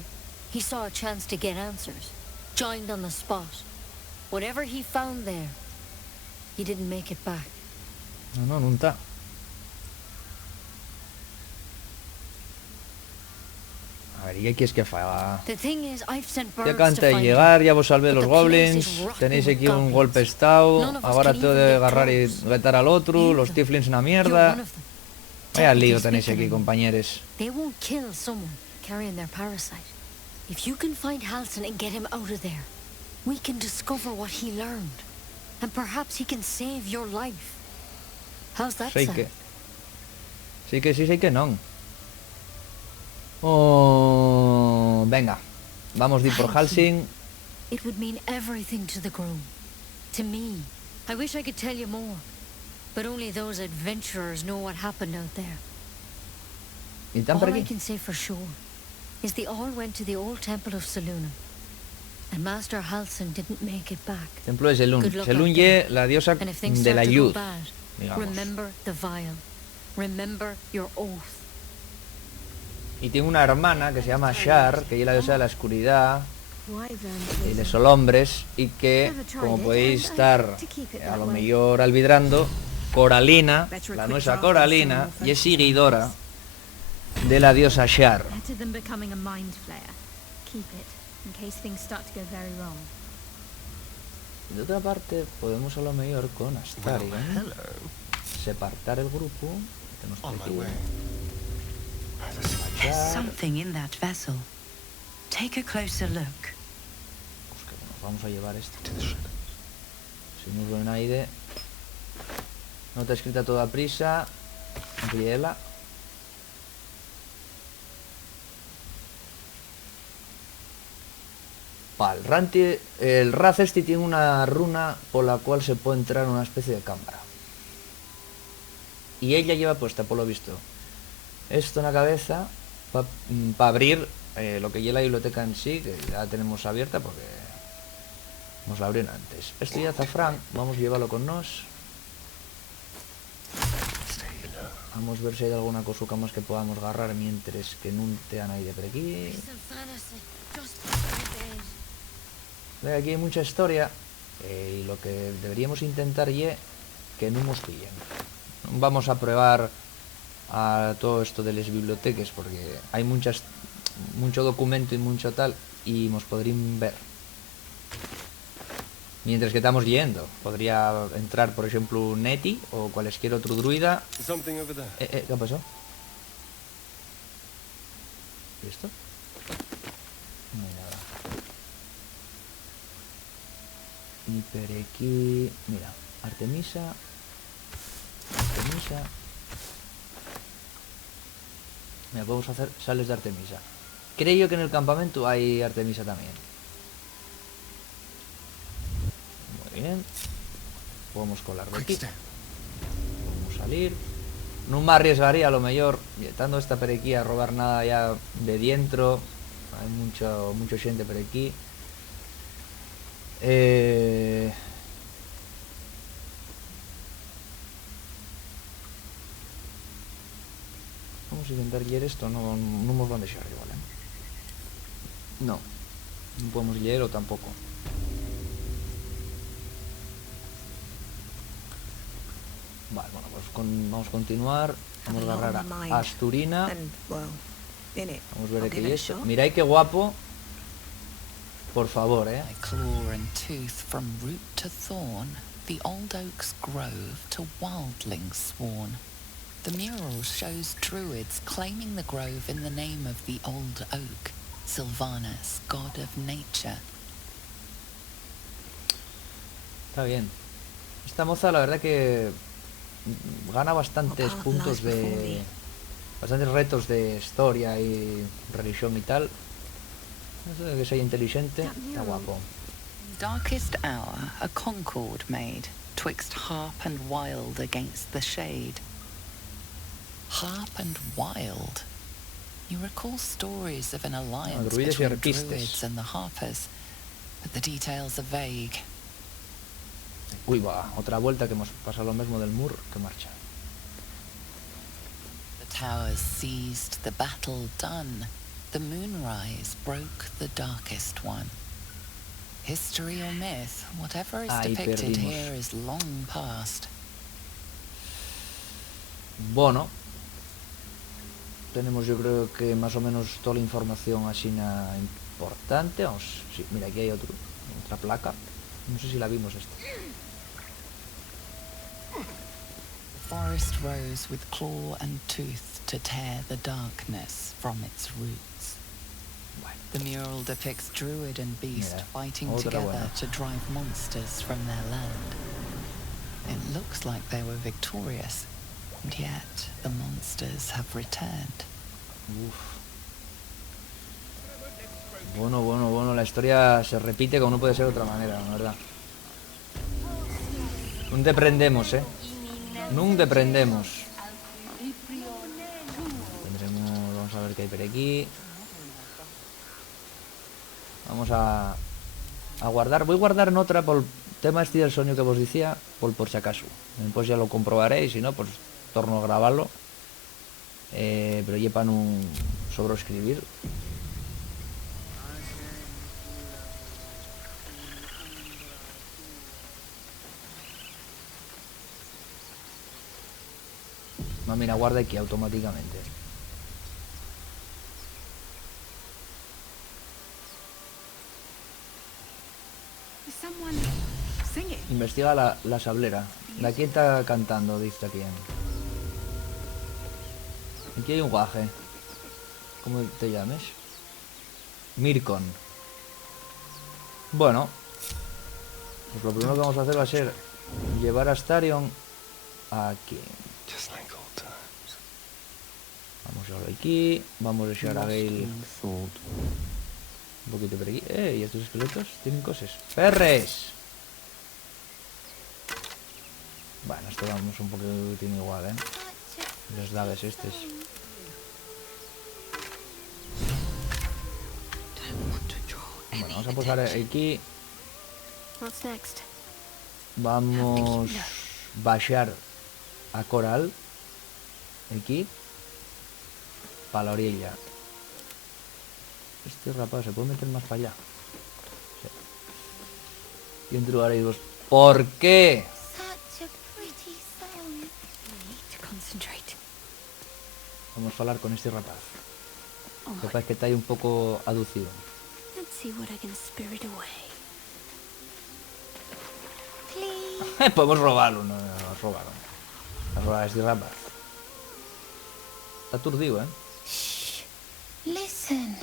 he saw a chance to get answers, joined on the spot. Whatever he found there, he didn't make it back. No, nunca. A ver, ¿y qué quieres que haga? The thing is, I've sent Ya birds acabas to de find llegar, him, ya vos salvé but los the place goblins, is rotten tenéis with aquí un goblins. golpe estado, None of us ahora can tengo even de get agarrar y close. retar al otro, los tieflings una You're mierda. one of them. Vaya lío Technically tenéis aquí, speaking, compañeros. They won't kill someone carrying their parasite. If you can find Halsin and get him out of there, we can discover what he learned. And perhaps he can save your life. How's that Seique. sound? Sí que sí, que no. Oh, venga. Vamos de ir por Halsin. It would mean everything to the groom. To me. I wish I could tell you more. But only those adventurers know what happened out there. ¿Y están por All I aquí? can say for sure is they all went to the old temple of Selûne. And Master Halsin didn't make it back. Templo de Selûne. Good luck Selûne out there. la diosa And if things de la start to go luz, bad, digamos. remember the vial. Remember your oath. Y tiene una hermana que se llama Shar, que es la diosa de la oscuridad y de sol hombres, y que, como podéis estar a lo mejor albidrando, Coralina, la nuesa Coralina, y es seguidora de la diosa Shar. Better than becoming a mind flayer. Keep it, in case things start to go very wrong. Y de otra parte, podemos a lo mejor con Astaria separar el grupo que nos pedía. There's something in that vessel. Take a closer look. Pues que nos vamos a llevar esto. Si no ven aire. Nota escrita a toda prisa. Riela. El raz este tiene una runa por la cual se puede entrar en una especie de cámara. Y ella lleva puesta, por lo visto, esto en la cabeza para abrir lo que es la biblioteca en sí, que ya tenemos abierta porque nos la abrieron antes. Esto ya azafrán, vamos a llevarlo con nos. Vamos a ver si hay alguna cosuca más que podamos agarrar mientras que no te han ahí de por aquí. Ve, aquí hay mucha historia y lo que deberíamos intentar es que no nos pillen. Vamos a probar a todo esto de las bibliotecas porque hay mucho documento y mucho tal y nos podrían ver mientras que estamos yendo. Podría entrar, por ejemplo, un nesti o cualquier otro druida. ¿Qué pasó? ¿Y esto? No hay nada. Y por aquí... Mira, Artemisa. Mira, podemos hacer sales de Artemisa. Creo que en el campamento hay Artemisa también. Muy bien. Podemos colar de aquí. Podemos salir. No me arriesgaría a lo mejor, estando esta por aquí, a robar nada ya de dentro. Hay mucho gente por aquí. Vamos a intentar leer esto. No nos van a dejar igual, No podemos leerlo tampoco. Vale, bueno, pues vamos a continuar. Vamos a agarrar a Asturina. Vamos a ver aquí esto. Mirad qué guapo. Por favor, By claw and tooth from root to thorn, the old oak's grove to wildlings sworn. The mural shows druids claiming the grove in the name of the old oak, Sylvanus, god of nature. Está bien. Esta moza, la verdad que gana bastantes puntos de... bastantes retos de historia y religión y tal. Eso de que sea inteligente, está guapo. Darkest hour, a concord made, twixt harp and wild against the shade. Harp and wild. You recall stories of an alliance between druids and the harpers, but the details are vague. Uy, va, otra vuelta que hemos pasado lo mismo del mur que marcha. The towers seized, the battle done. The moonrise broke the darkest one. History or myth, whatever is depicted here is long past. Bueno, tenemos yo creo que más o menos toda la información así importante. Vamos, sí, mira, aquí hay otra placa. No sé si la vimos esta. The forest rose with claw and tooth to tear the darkness from its roots. The mural depicts druid and beast fighting together to drive monsters from their land. It looks like they were victorious, and yet the monsters have returned. Uf. Bueno, la historia se repite como no puede ser de otra manera, la verdad. Nunca aprendemos, Nunca aprendemos. Vamos a ver qué hay por aquí. Vamos a guardar. Voy a guardar en otra por el tema este del sueño que vos decía, por si acaso. Después ya lo comprobaré y si no, pues torno a grabarlo. Pero ya para no sobreescribir. No, mira, guarda aquí automáticamente. Investiga la sablera. La que está cantando, dice aquí. Aquí hay un guaje. ¿Cómo te llames? Mircon. Bueno, pues lo primero que vamos a hacer va a ser llevar a Astarion aquí. Vamos a ver aquí. Vamos a echar a Gale un poquito por aquí. ¿Y estos esqueletos tienen cosas? ¡Perres! Bueno, esto vamos un poquito igual, Los daves estos. Bueno, vamos a posar aquí. Vamos a bajar a Coral. Aquí. Para la orilla. Este rapaz se puede meter más para allá. Sí. Y entraréis vos. ¿Por qué? Vamos a hablar con este rapaz. Capaz que está ahí un poco aducido. Podemos robarlo, no robarlo. A robar a este rapaz. Está aturdido, Listen.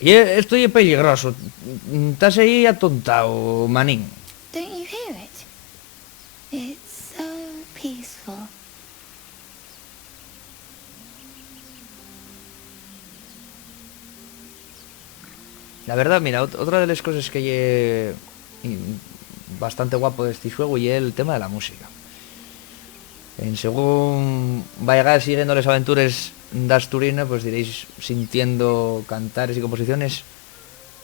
Y esto es peligroso. Estás ahí atontado, manín. Don't you hear it? It's so peaceful. La verdad, mira, otra de las cosas que bastante guapo de este juego y el tema de la música. En según vayáis siguiendo las aventuras de Asturina, pues diréis sintiendo cantares y composiciones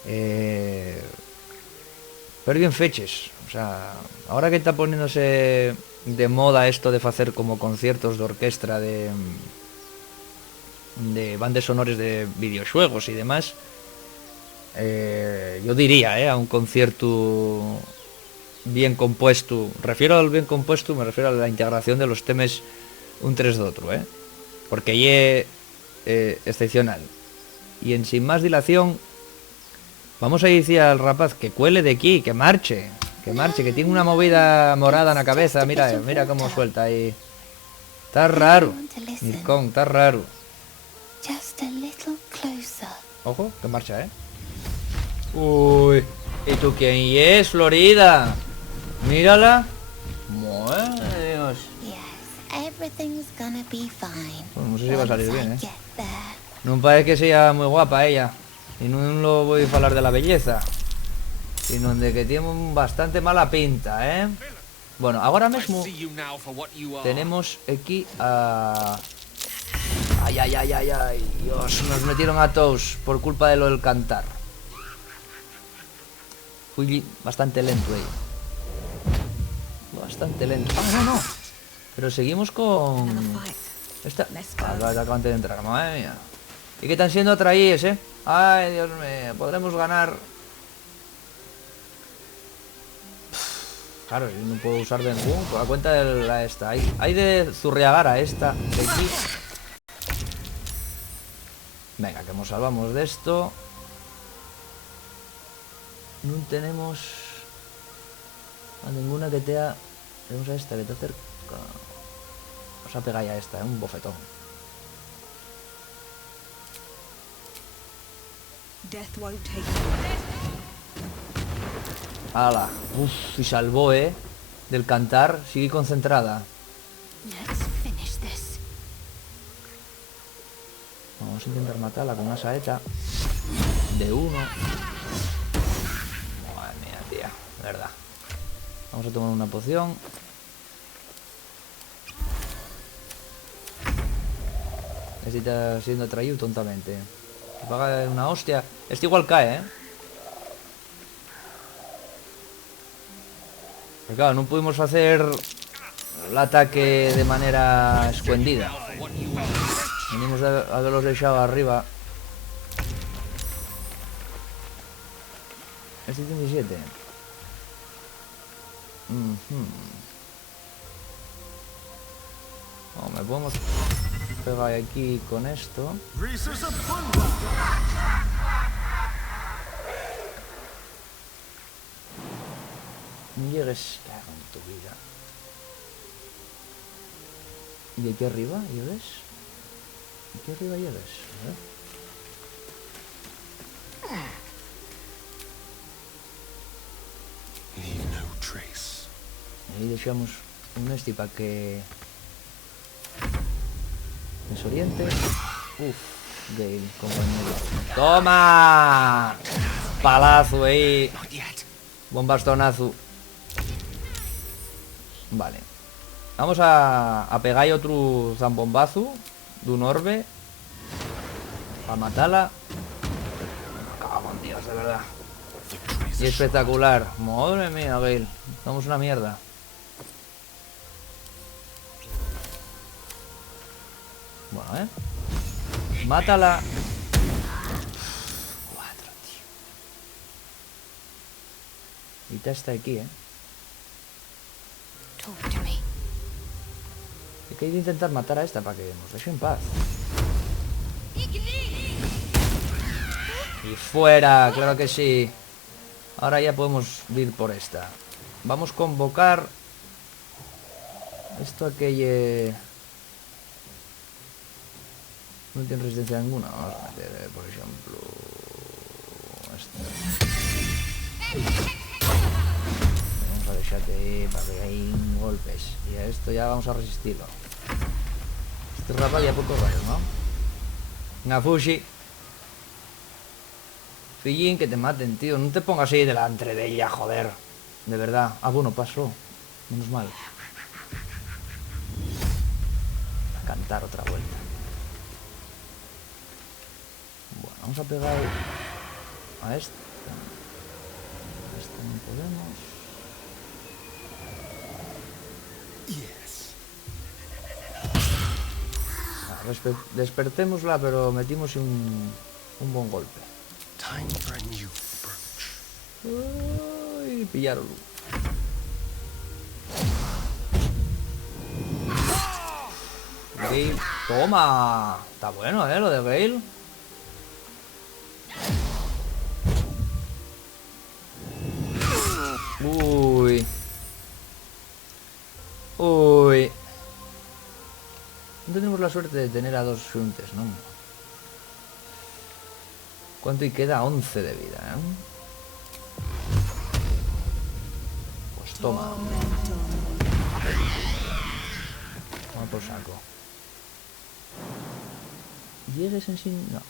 pero bien feches. O sea, ahora que está poniéndose de moda esto de hacer como conciertos de orquestra de bandas sonores de videojuegos y demás, yo diría, a un concierto bien compuesto, refiero al bien compuesto, me refiero a la integración de los temas un tras de otro, porque excepcional. Y en sin más dilación, vamos a decir al rapaz que cuele de aquí, que marche, que tiene una movida morada en la cabeza. Mira cómo suelta ahí. Está raro, Mircón, está raro. Ojo, que marcha, Uy, ¿y tú quién es, Florida? Mírala. Madre Dios. Pues no sé si va a salir bien, No parece que sea muy guapa ella. Y no lo voy a hablar de la belleza, sino de que tiene bastante mala pinta, Bueno, ahora mismo tenemos aquí a... Ay, Dios, nos metieron a todos por culpa de lo del cantar. Fui bastante lento ahí. Bastante lento. No. Pero seguimos con... Esta... acaban de entrar, madre mía. ¿Y qué están siendo atraídos, Ay, Dios mío, podremos ganar. Claro, yo no puedo usar ningún por la cuenta de la esta. Hay de zurriagar a esta de aquí. Venga, que nos salvamos de esto. No tenemos a ninguna que te ha... Tenemos a esta que te acerca. Vamos a pegar ya a esta, un bofetón. ¡Hala! Uf, y salvó, del cantar. Sigue concentrada. Vamos a intentar matarla con una saeta de uno. Madre mía, tía, verdad. Vamos a tomar una poción. Este está siendo atraído tontamente. Se paga una hostia. Este igual cae, Pero claro, no pudimos hacer el ataque de manera escondida. Venimos a haberlos dejado arriba. Este tiene 17. Me podemos pegar aquí con esto. No llegues, cago en tu vida. ¿Y aquí arriba llegues? Aquí arriba llegues, Ahí dejamos un nesti para que desoriente. Gale, compañero. ¡Toma! Palazo ahí. Buen bastonazo. Vale. Vamos a pegar otro zambombazo de un orbe para matarla. Cago en Dios, de verdad. Y espectacular. Madre mía, Gale. Somos una mierda. Bueno, mátala. 4, tío. Y ya está aquí, Hay que intentar matar a esta para que nos deje en paz. Y fuera, claro que sí. Ahora ya podemos ir por esta. Vamos a convocar esto aquelle... No tiene resistencia ninguna. Vamos a meter, por ejemplo... Vamos a dejarte ahí para que hay golpes. Y a esto ya vamos a resistirlo. Este rapaz ya poco raro, ¿no? Nafushi. Fillín, que te maten, tío. No te pongas ahí delante de ella, joder. De verdad. Ah, bueno, pasó. Menos mal. A cantar otra vuelta. Bueno, vamos a pegar a esta. A esta no podemos. Despertémosla, pero metimos un buen golpe. Uy, pillaron. Gale, toma. Está bueno, lo de Gale. Uy. Uy. No tenemos la suerte de tener a dos juntes, ¿no? ¿Cuánto y queda? 11 de vida, ¿eh? Pues toma. Toma por saco. ¿Llegues en sí? No.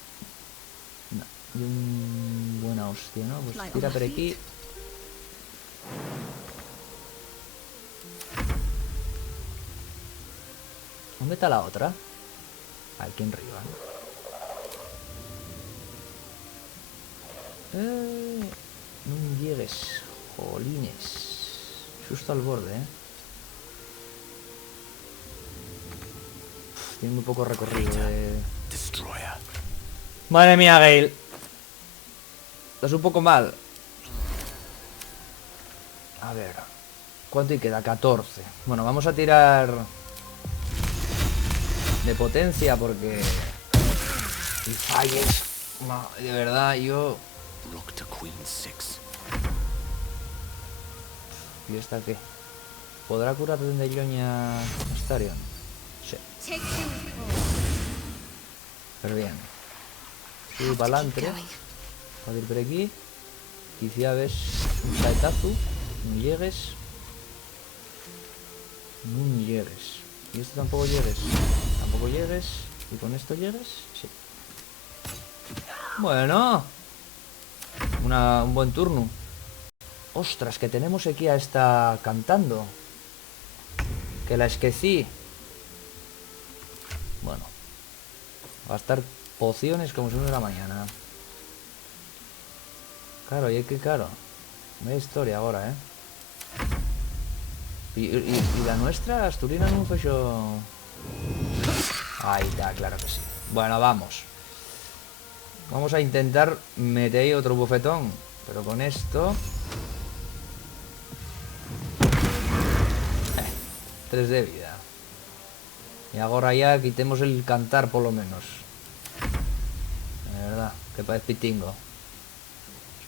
No. Y un buena hostia, ¿no? Pues tira por aquí. ¿Dónde está la otra? Aquí en arriba. No llegues, jolines. Justo al borde, Tiene muy poco recorrido. Madre mía, Gale. Estás un poco mal. A ver. ¿Cuánto y queda? 14. Bueno, vamos a tirar de potencia porque si falles, no, de verdad yo. ¿Y esta qué? ¿Podrá curar de Lloña Astarion? Sí. Pero bien. Sí, para adelante. Voy a ir por aquí. Quizá ves un saetazu. No llegues. No llegues. Y esto tampoco llegues. Tampoco llegues. ¿Y con esto llegues? Sí. Bueno. Un buen turno. Ostras, que tenemos aquí a esta cantando. Que la esquecí. Bueno. Va a estar pociones como si no era mañana. Claro, y es que claro. Vaya historia ahora, Y la nuestra, Asturina, no fue yo. Ahí está, claro que sí. Bueno, vamos. Vamos a intentar meter ahí otro bufetón. Pero con esto 3 de vida. Y ahora ya quitemos el cantar por lo menos. De verdad, que parece pitingo.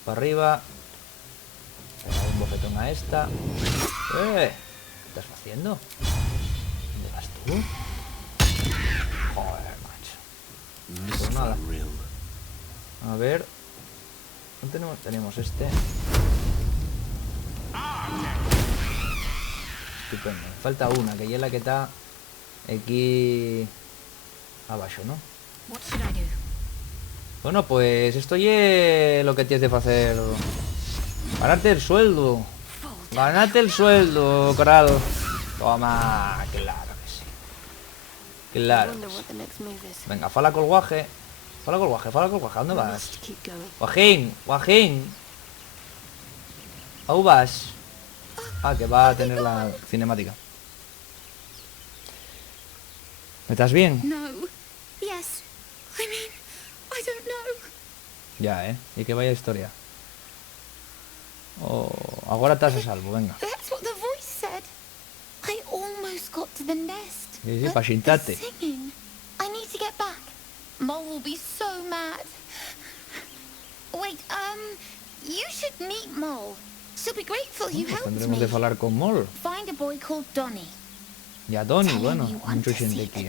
Para arriba. Pega un bofetón a esta. ¿Qué estás haciendo? ¿Dónde vas tú? Joder, macho. Pues nada. A ver. No tenemos este. Estupendo. Falta una, que ya es la que está aquí abajo, ¿no? Bueno, pues esto es lo que tienes que hacer. Ganarte el sueldo. Ganate el sueldo, coral. Toma, claro que sí. Claro que sí. Venga, fala col guaje. Fala col guaje, ¿a dónde vas? Guajín, guajín. ¿A vas? Ah, que va a tener la cinemática. ¿Estás bien? Ya, ¿Y que vaya historia? Oh, ahora estás a salvo, venga. Sí, para xintarte. Mole will be so mad. Wait, you should meet Mole. She'll be grateful you helped me. Tendremos de hablar con Mole. Find a boy called Donny. Ya, Donny, bueno, mucho gente aquí,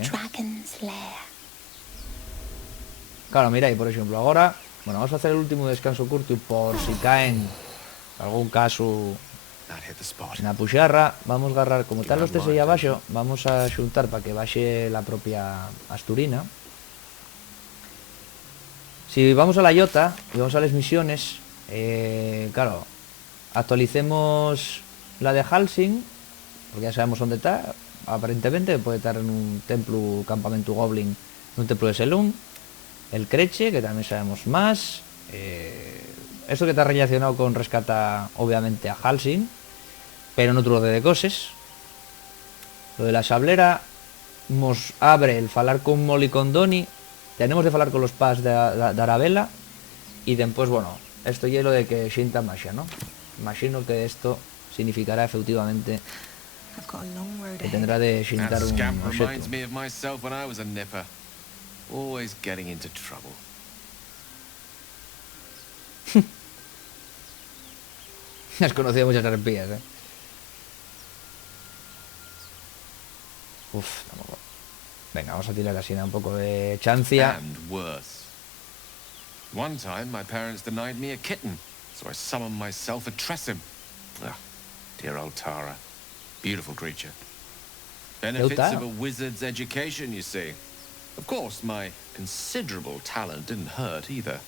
Claro, mira, y por ejemplo, ahora Bueno, vamos a hacer el último descanso curto por si caen algún caso na puxarra. Vamos a agarrar, como tal os tes aí abaixo, vamos a xuntar para que baxe la propia Asturina. Si vamos a la Iota y vamos a las misiones, claro, actualicemos la de Halsing, porque ya sabemos dónde está. Aparentemente puede estar en un templo, campamentu goblin, en un templo de Selún. El Creche, que también sabemos más. Esto que está relacionado con rescata, obviamente, a Halsing, pero en otro de cosas. Lo de la sablera nos abre el falar con Molly y con Donny. Tenemos de falar con los pas de Arabella. Y después, bueno, esto y lo de que xinta magia, ¿no? Imagino que esto significará efectivamente que tendrá de xintar un objeto. Always getting into trouble. Has conocido muchas arpías, Uf, tampoco. Venga, vamos a tirar así un poco de chancia. And worse. One time, my parents denied me a kitten, so I summoned myself a Tressim. Ah, dear old Tara. Beautiful creature. Benefits of a wizard's education, you see. Of course, my considerable talent didn't hurt either.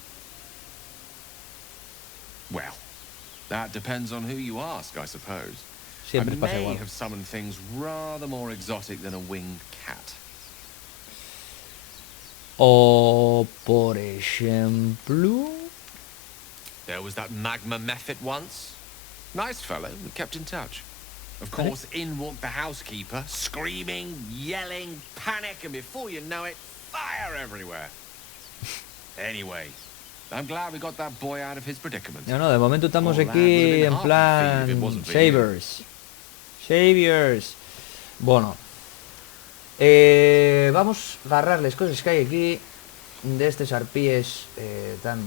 Well, that depends on who you ask, I suppose. I may have summoned things rather more exotic than a winged cat. O, por ejemplo... There was that magma mephit once. Nice fellow, we kept in touch. Of course, in walked the housekeeper, screaming, yelling, panic, and before you know it, fire everywhere. Anyway, I'm glad we got that boy out of his predicament. No, de momento estamos aquí en plan Saviors. Saviors. Bueno. Vamos a agarrar las cosas que hay aquí de estos arpíes tan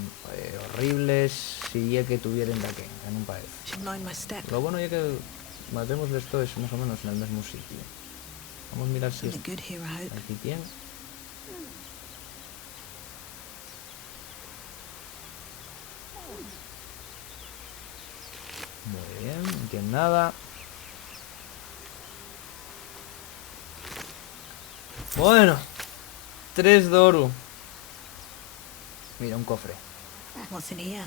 horribles, si es que tuvieran de aquí, en un país. Lo bueno es que matemos esto es más o menos en el mismo sitio. Vamos a mirar si aquí tiene. Muy bien, no tiene nada. Bueno, 3 de oro. Mira, un cofre. What's in here?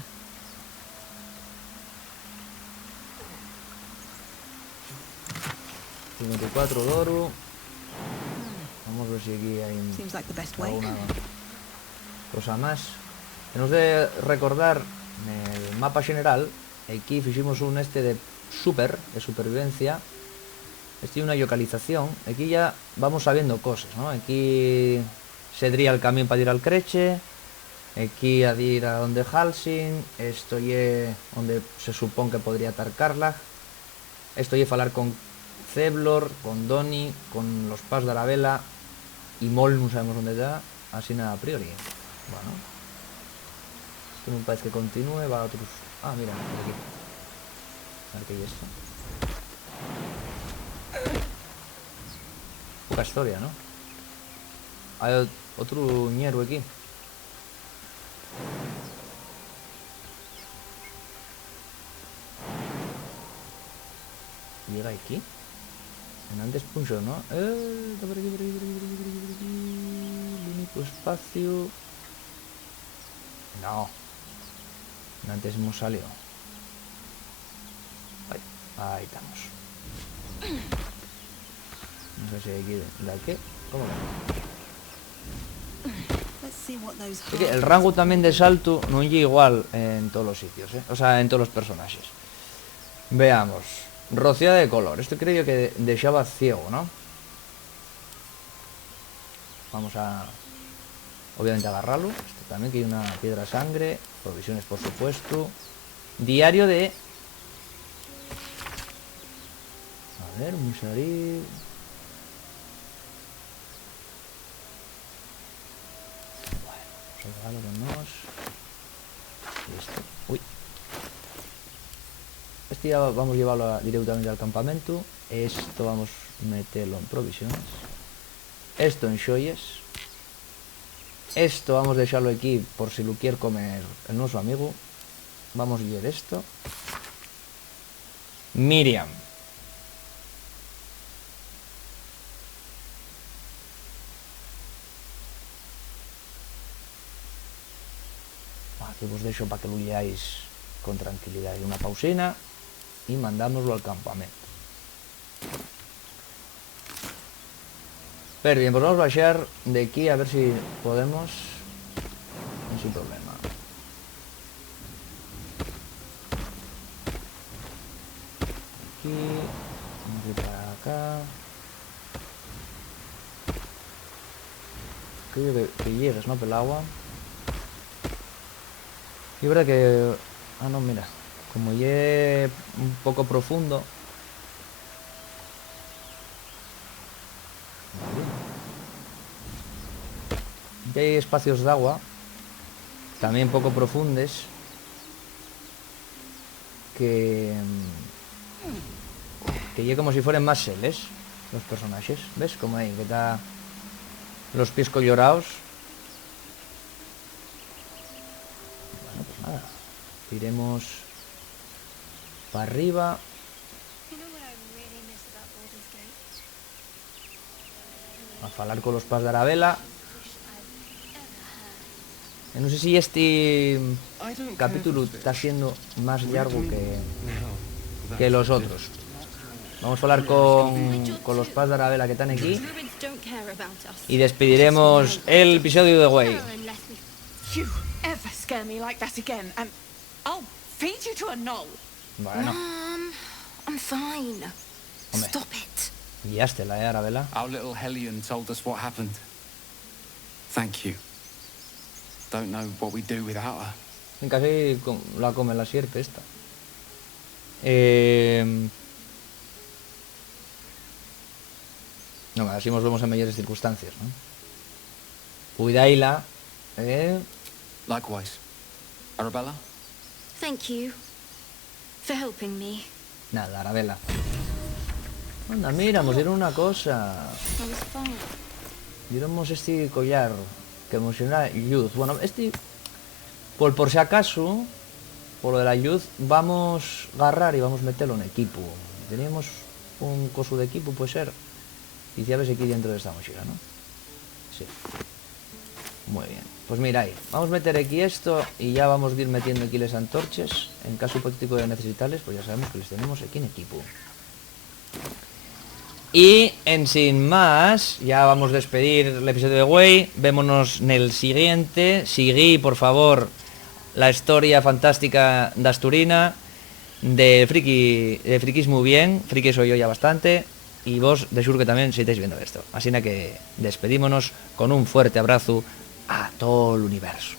$54 de oro. Vamos a ver si aquí hay alguna cosa más. Tenemos de recordar en el mapa general. Aquí hicimos un de supervivencia. Este una localización. Aquí ya vamos sabiendo cosas, ¿no? Aquí sería el camino para ir al Creche. Aquí a ir a donde Halsing. Esto es donde se supone que podría estar Karlach. Esto es hablar con Ceblor, con Donny, con los pas de Arabella. Y Mol no sabemos dónde está. Así nada a priori. Bueno. Esto no parece que continúe. Va a otros. Ah, mira, aquí. A ver qué hay esto. Poca historia, ¿no? Hay otro ñero aquí. Llega aquí. En antes puncho, ¿no? Está por aquí, por aquí, por aquí, por aquí, por aquí, por aquí. El único espacio. No. Antes hemos salido. Ahí estamos. No sé si hay aquí la que. ¿Cómo no? Es que el rango también de salto no llega igual en todos los sitios, ¿eh? O sea, en todos los personajes. Veamos. Rociada de color. Esto creo que dejaba ciego, ¿no? Vamos a... obviamente agarrarlo. Esto también, que hay una piedra sangre. Provisiones, por supuesto. Diario de... A ver, Musari... Bueno, vámonos. Listo. Uy. Este ya vamos a llevarlo directamente al campamento. Esto vamos a meterlo en provisiones. Esto en joyas. Esto vamos a dejarlo aquí por si lo quiere comer el nuestro amigo. Vamos a ver esto. Miriam. Aquí os dejo para que lo leáis con tranquilidad. Y una pausina y mandámoslo al campamento. Pero bien, pues vamos a bajar de aquí a ver si podemos sin problema. Aquí, vamos a ir para acá. Creo que llegues, ¿no? Por el agua. Y es verdad que... Ah, no, mira. Como llegue un poco profundo... Ya hay espacios de agua, también poco profundos, que llegue como si fueran más seles los personajes. ¿Ves? Como ahí, que está los pies collorados. Bueno, pues nada, iremos para arriba. A falar con los pas de Arabella. No sé si este capítulo está siendo más largo que los otros. Vamos a hablar con los pas de Arabella que están aquí y despediremos el episodio de Way. Bueno. I'm fine. Hombre. Stop it. Guiástela, Arabella. Our little Hellion told us what happened. Thank you. Don't know what we do without her. Casi la come la sierpe esta. No, así nos vemos en mayores circunstancias, ¿no? Cuidaila. Likewise. Arabella? Thank you for helping me. Nada, Arabella. Anda, mira, nos dieron una cosa. I was fine. Diéramos este collar que emociona Youth. Bueno, este, por si acaso, por lo de la Youth, vamos a agarrar y vamos a meterlo en equipo. Teníamos un coso de equipo, puede ser. Y ya ves aquí dentro de esta mochila, ¿no? Sí. Muy bien. Pues mira ahí. Vamos a meter aquí esto y ya vamos a ir metiendo aquí las antorches. En caso hipotético de necesitarles, pues ya sabemos que les tenemos aquí en equipo. Y en sin más, ya vamos a despedir el episodio de Way. Vémonos en el siguiente. Seguí, por favor, la historia fantástica de Asturina, de friquismo bien. Friki soy yo ya bastante. Y vos, de seguro que también si estáis viendo esto. Así que despedímonos con un fuerte abrazo a todo el universo.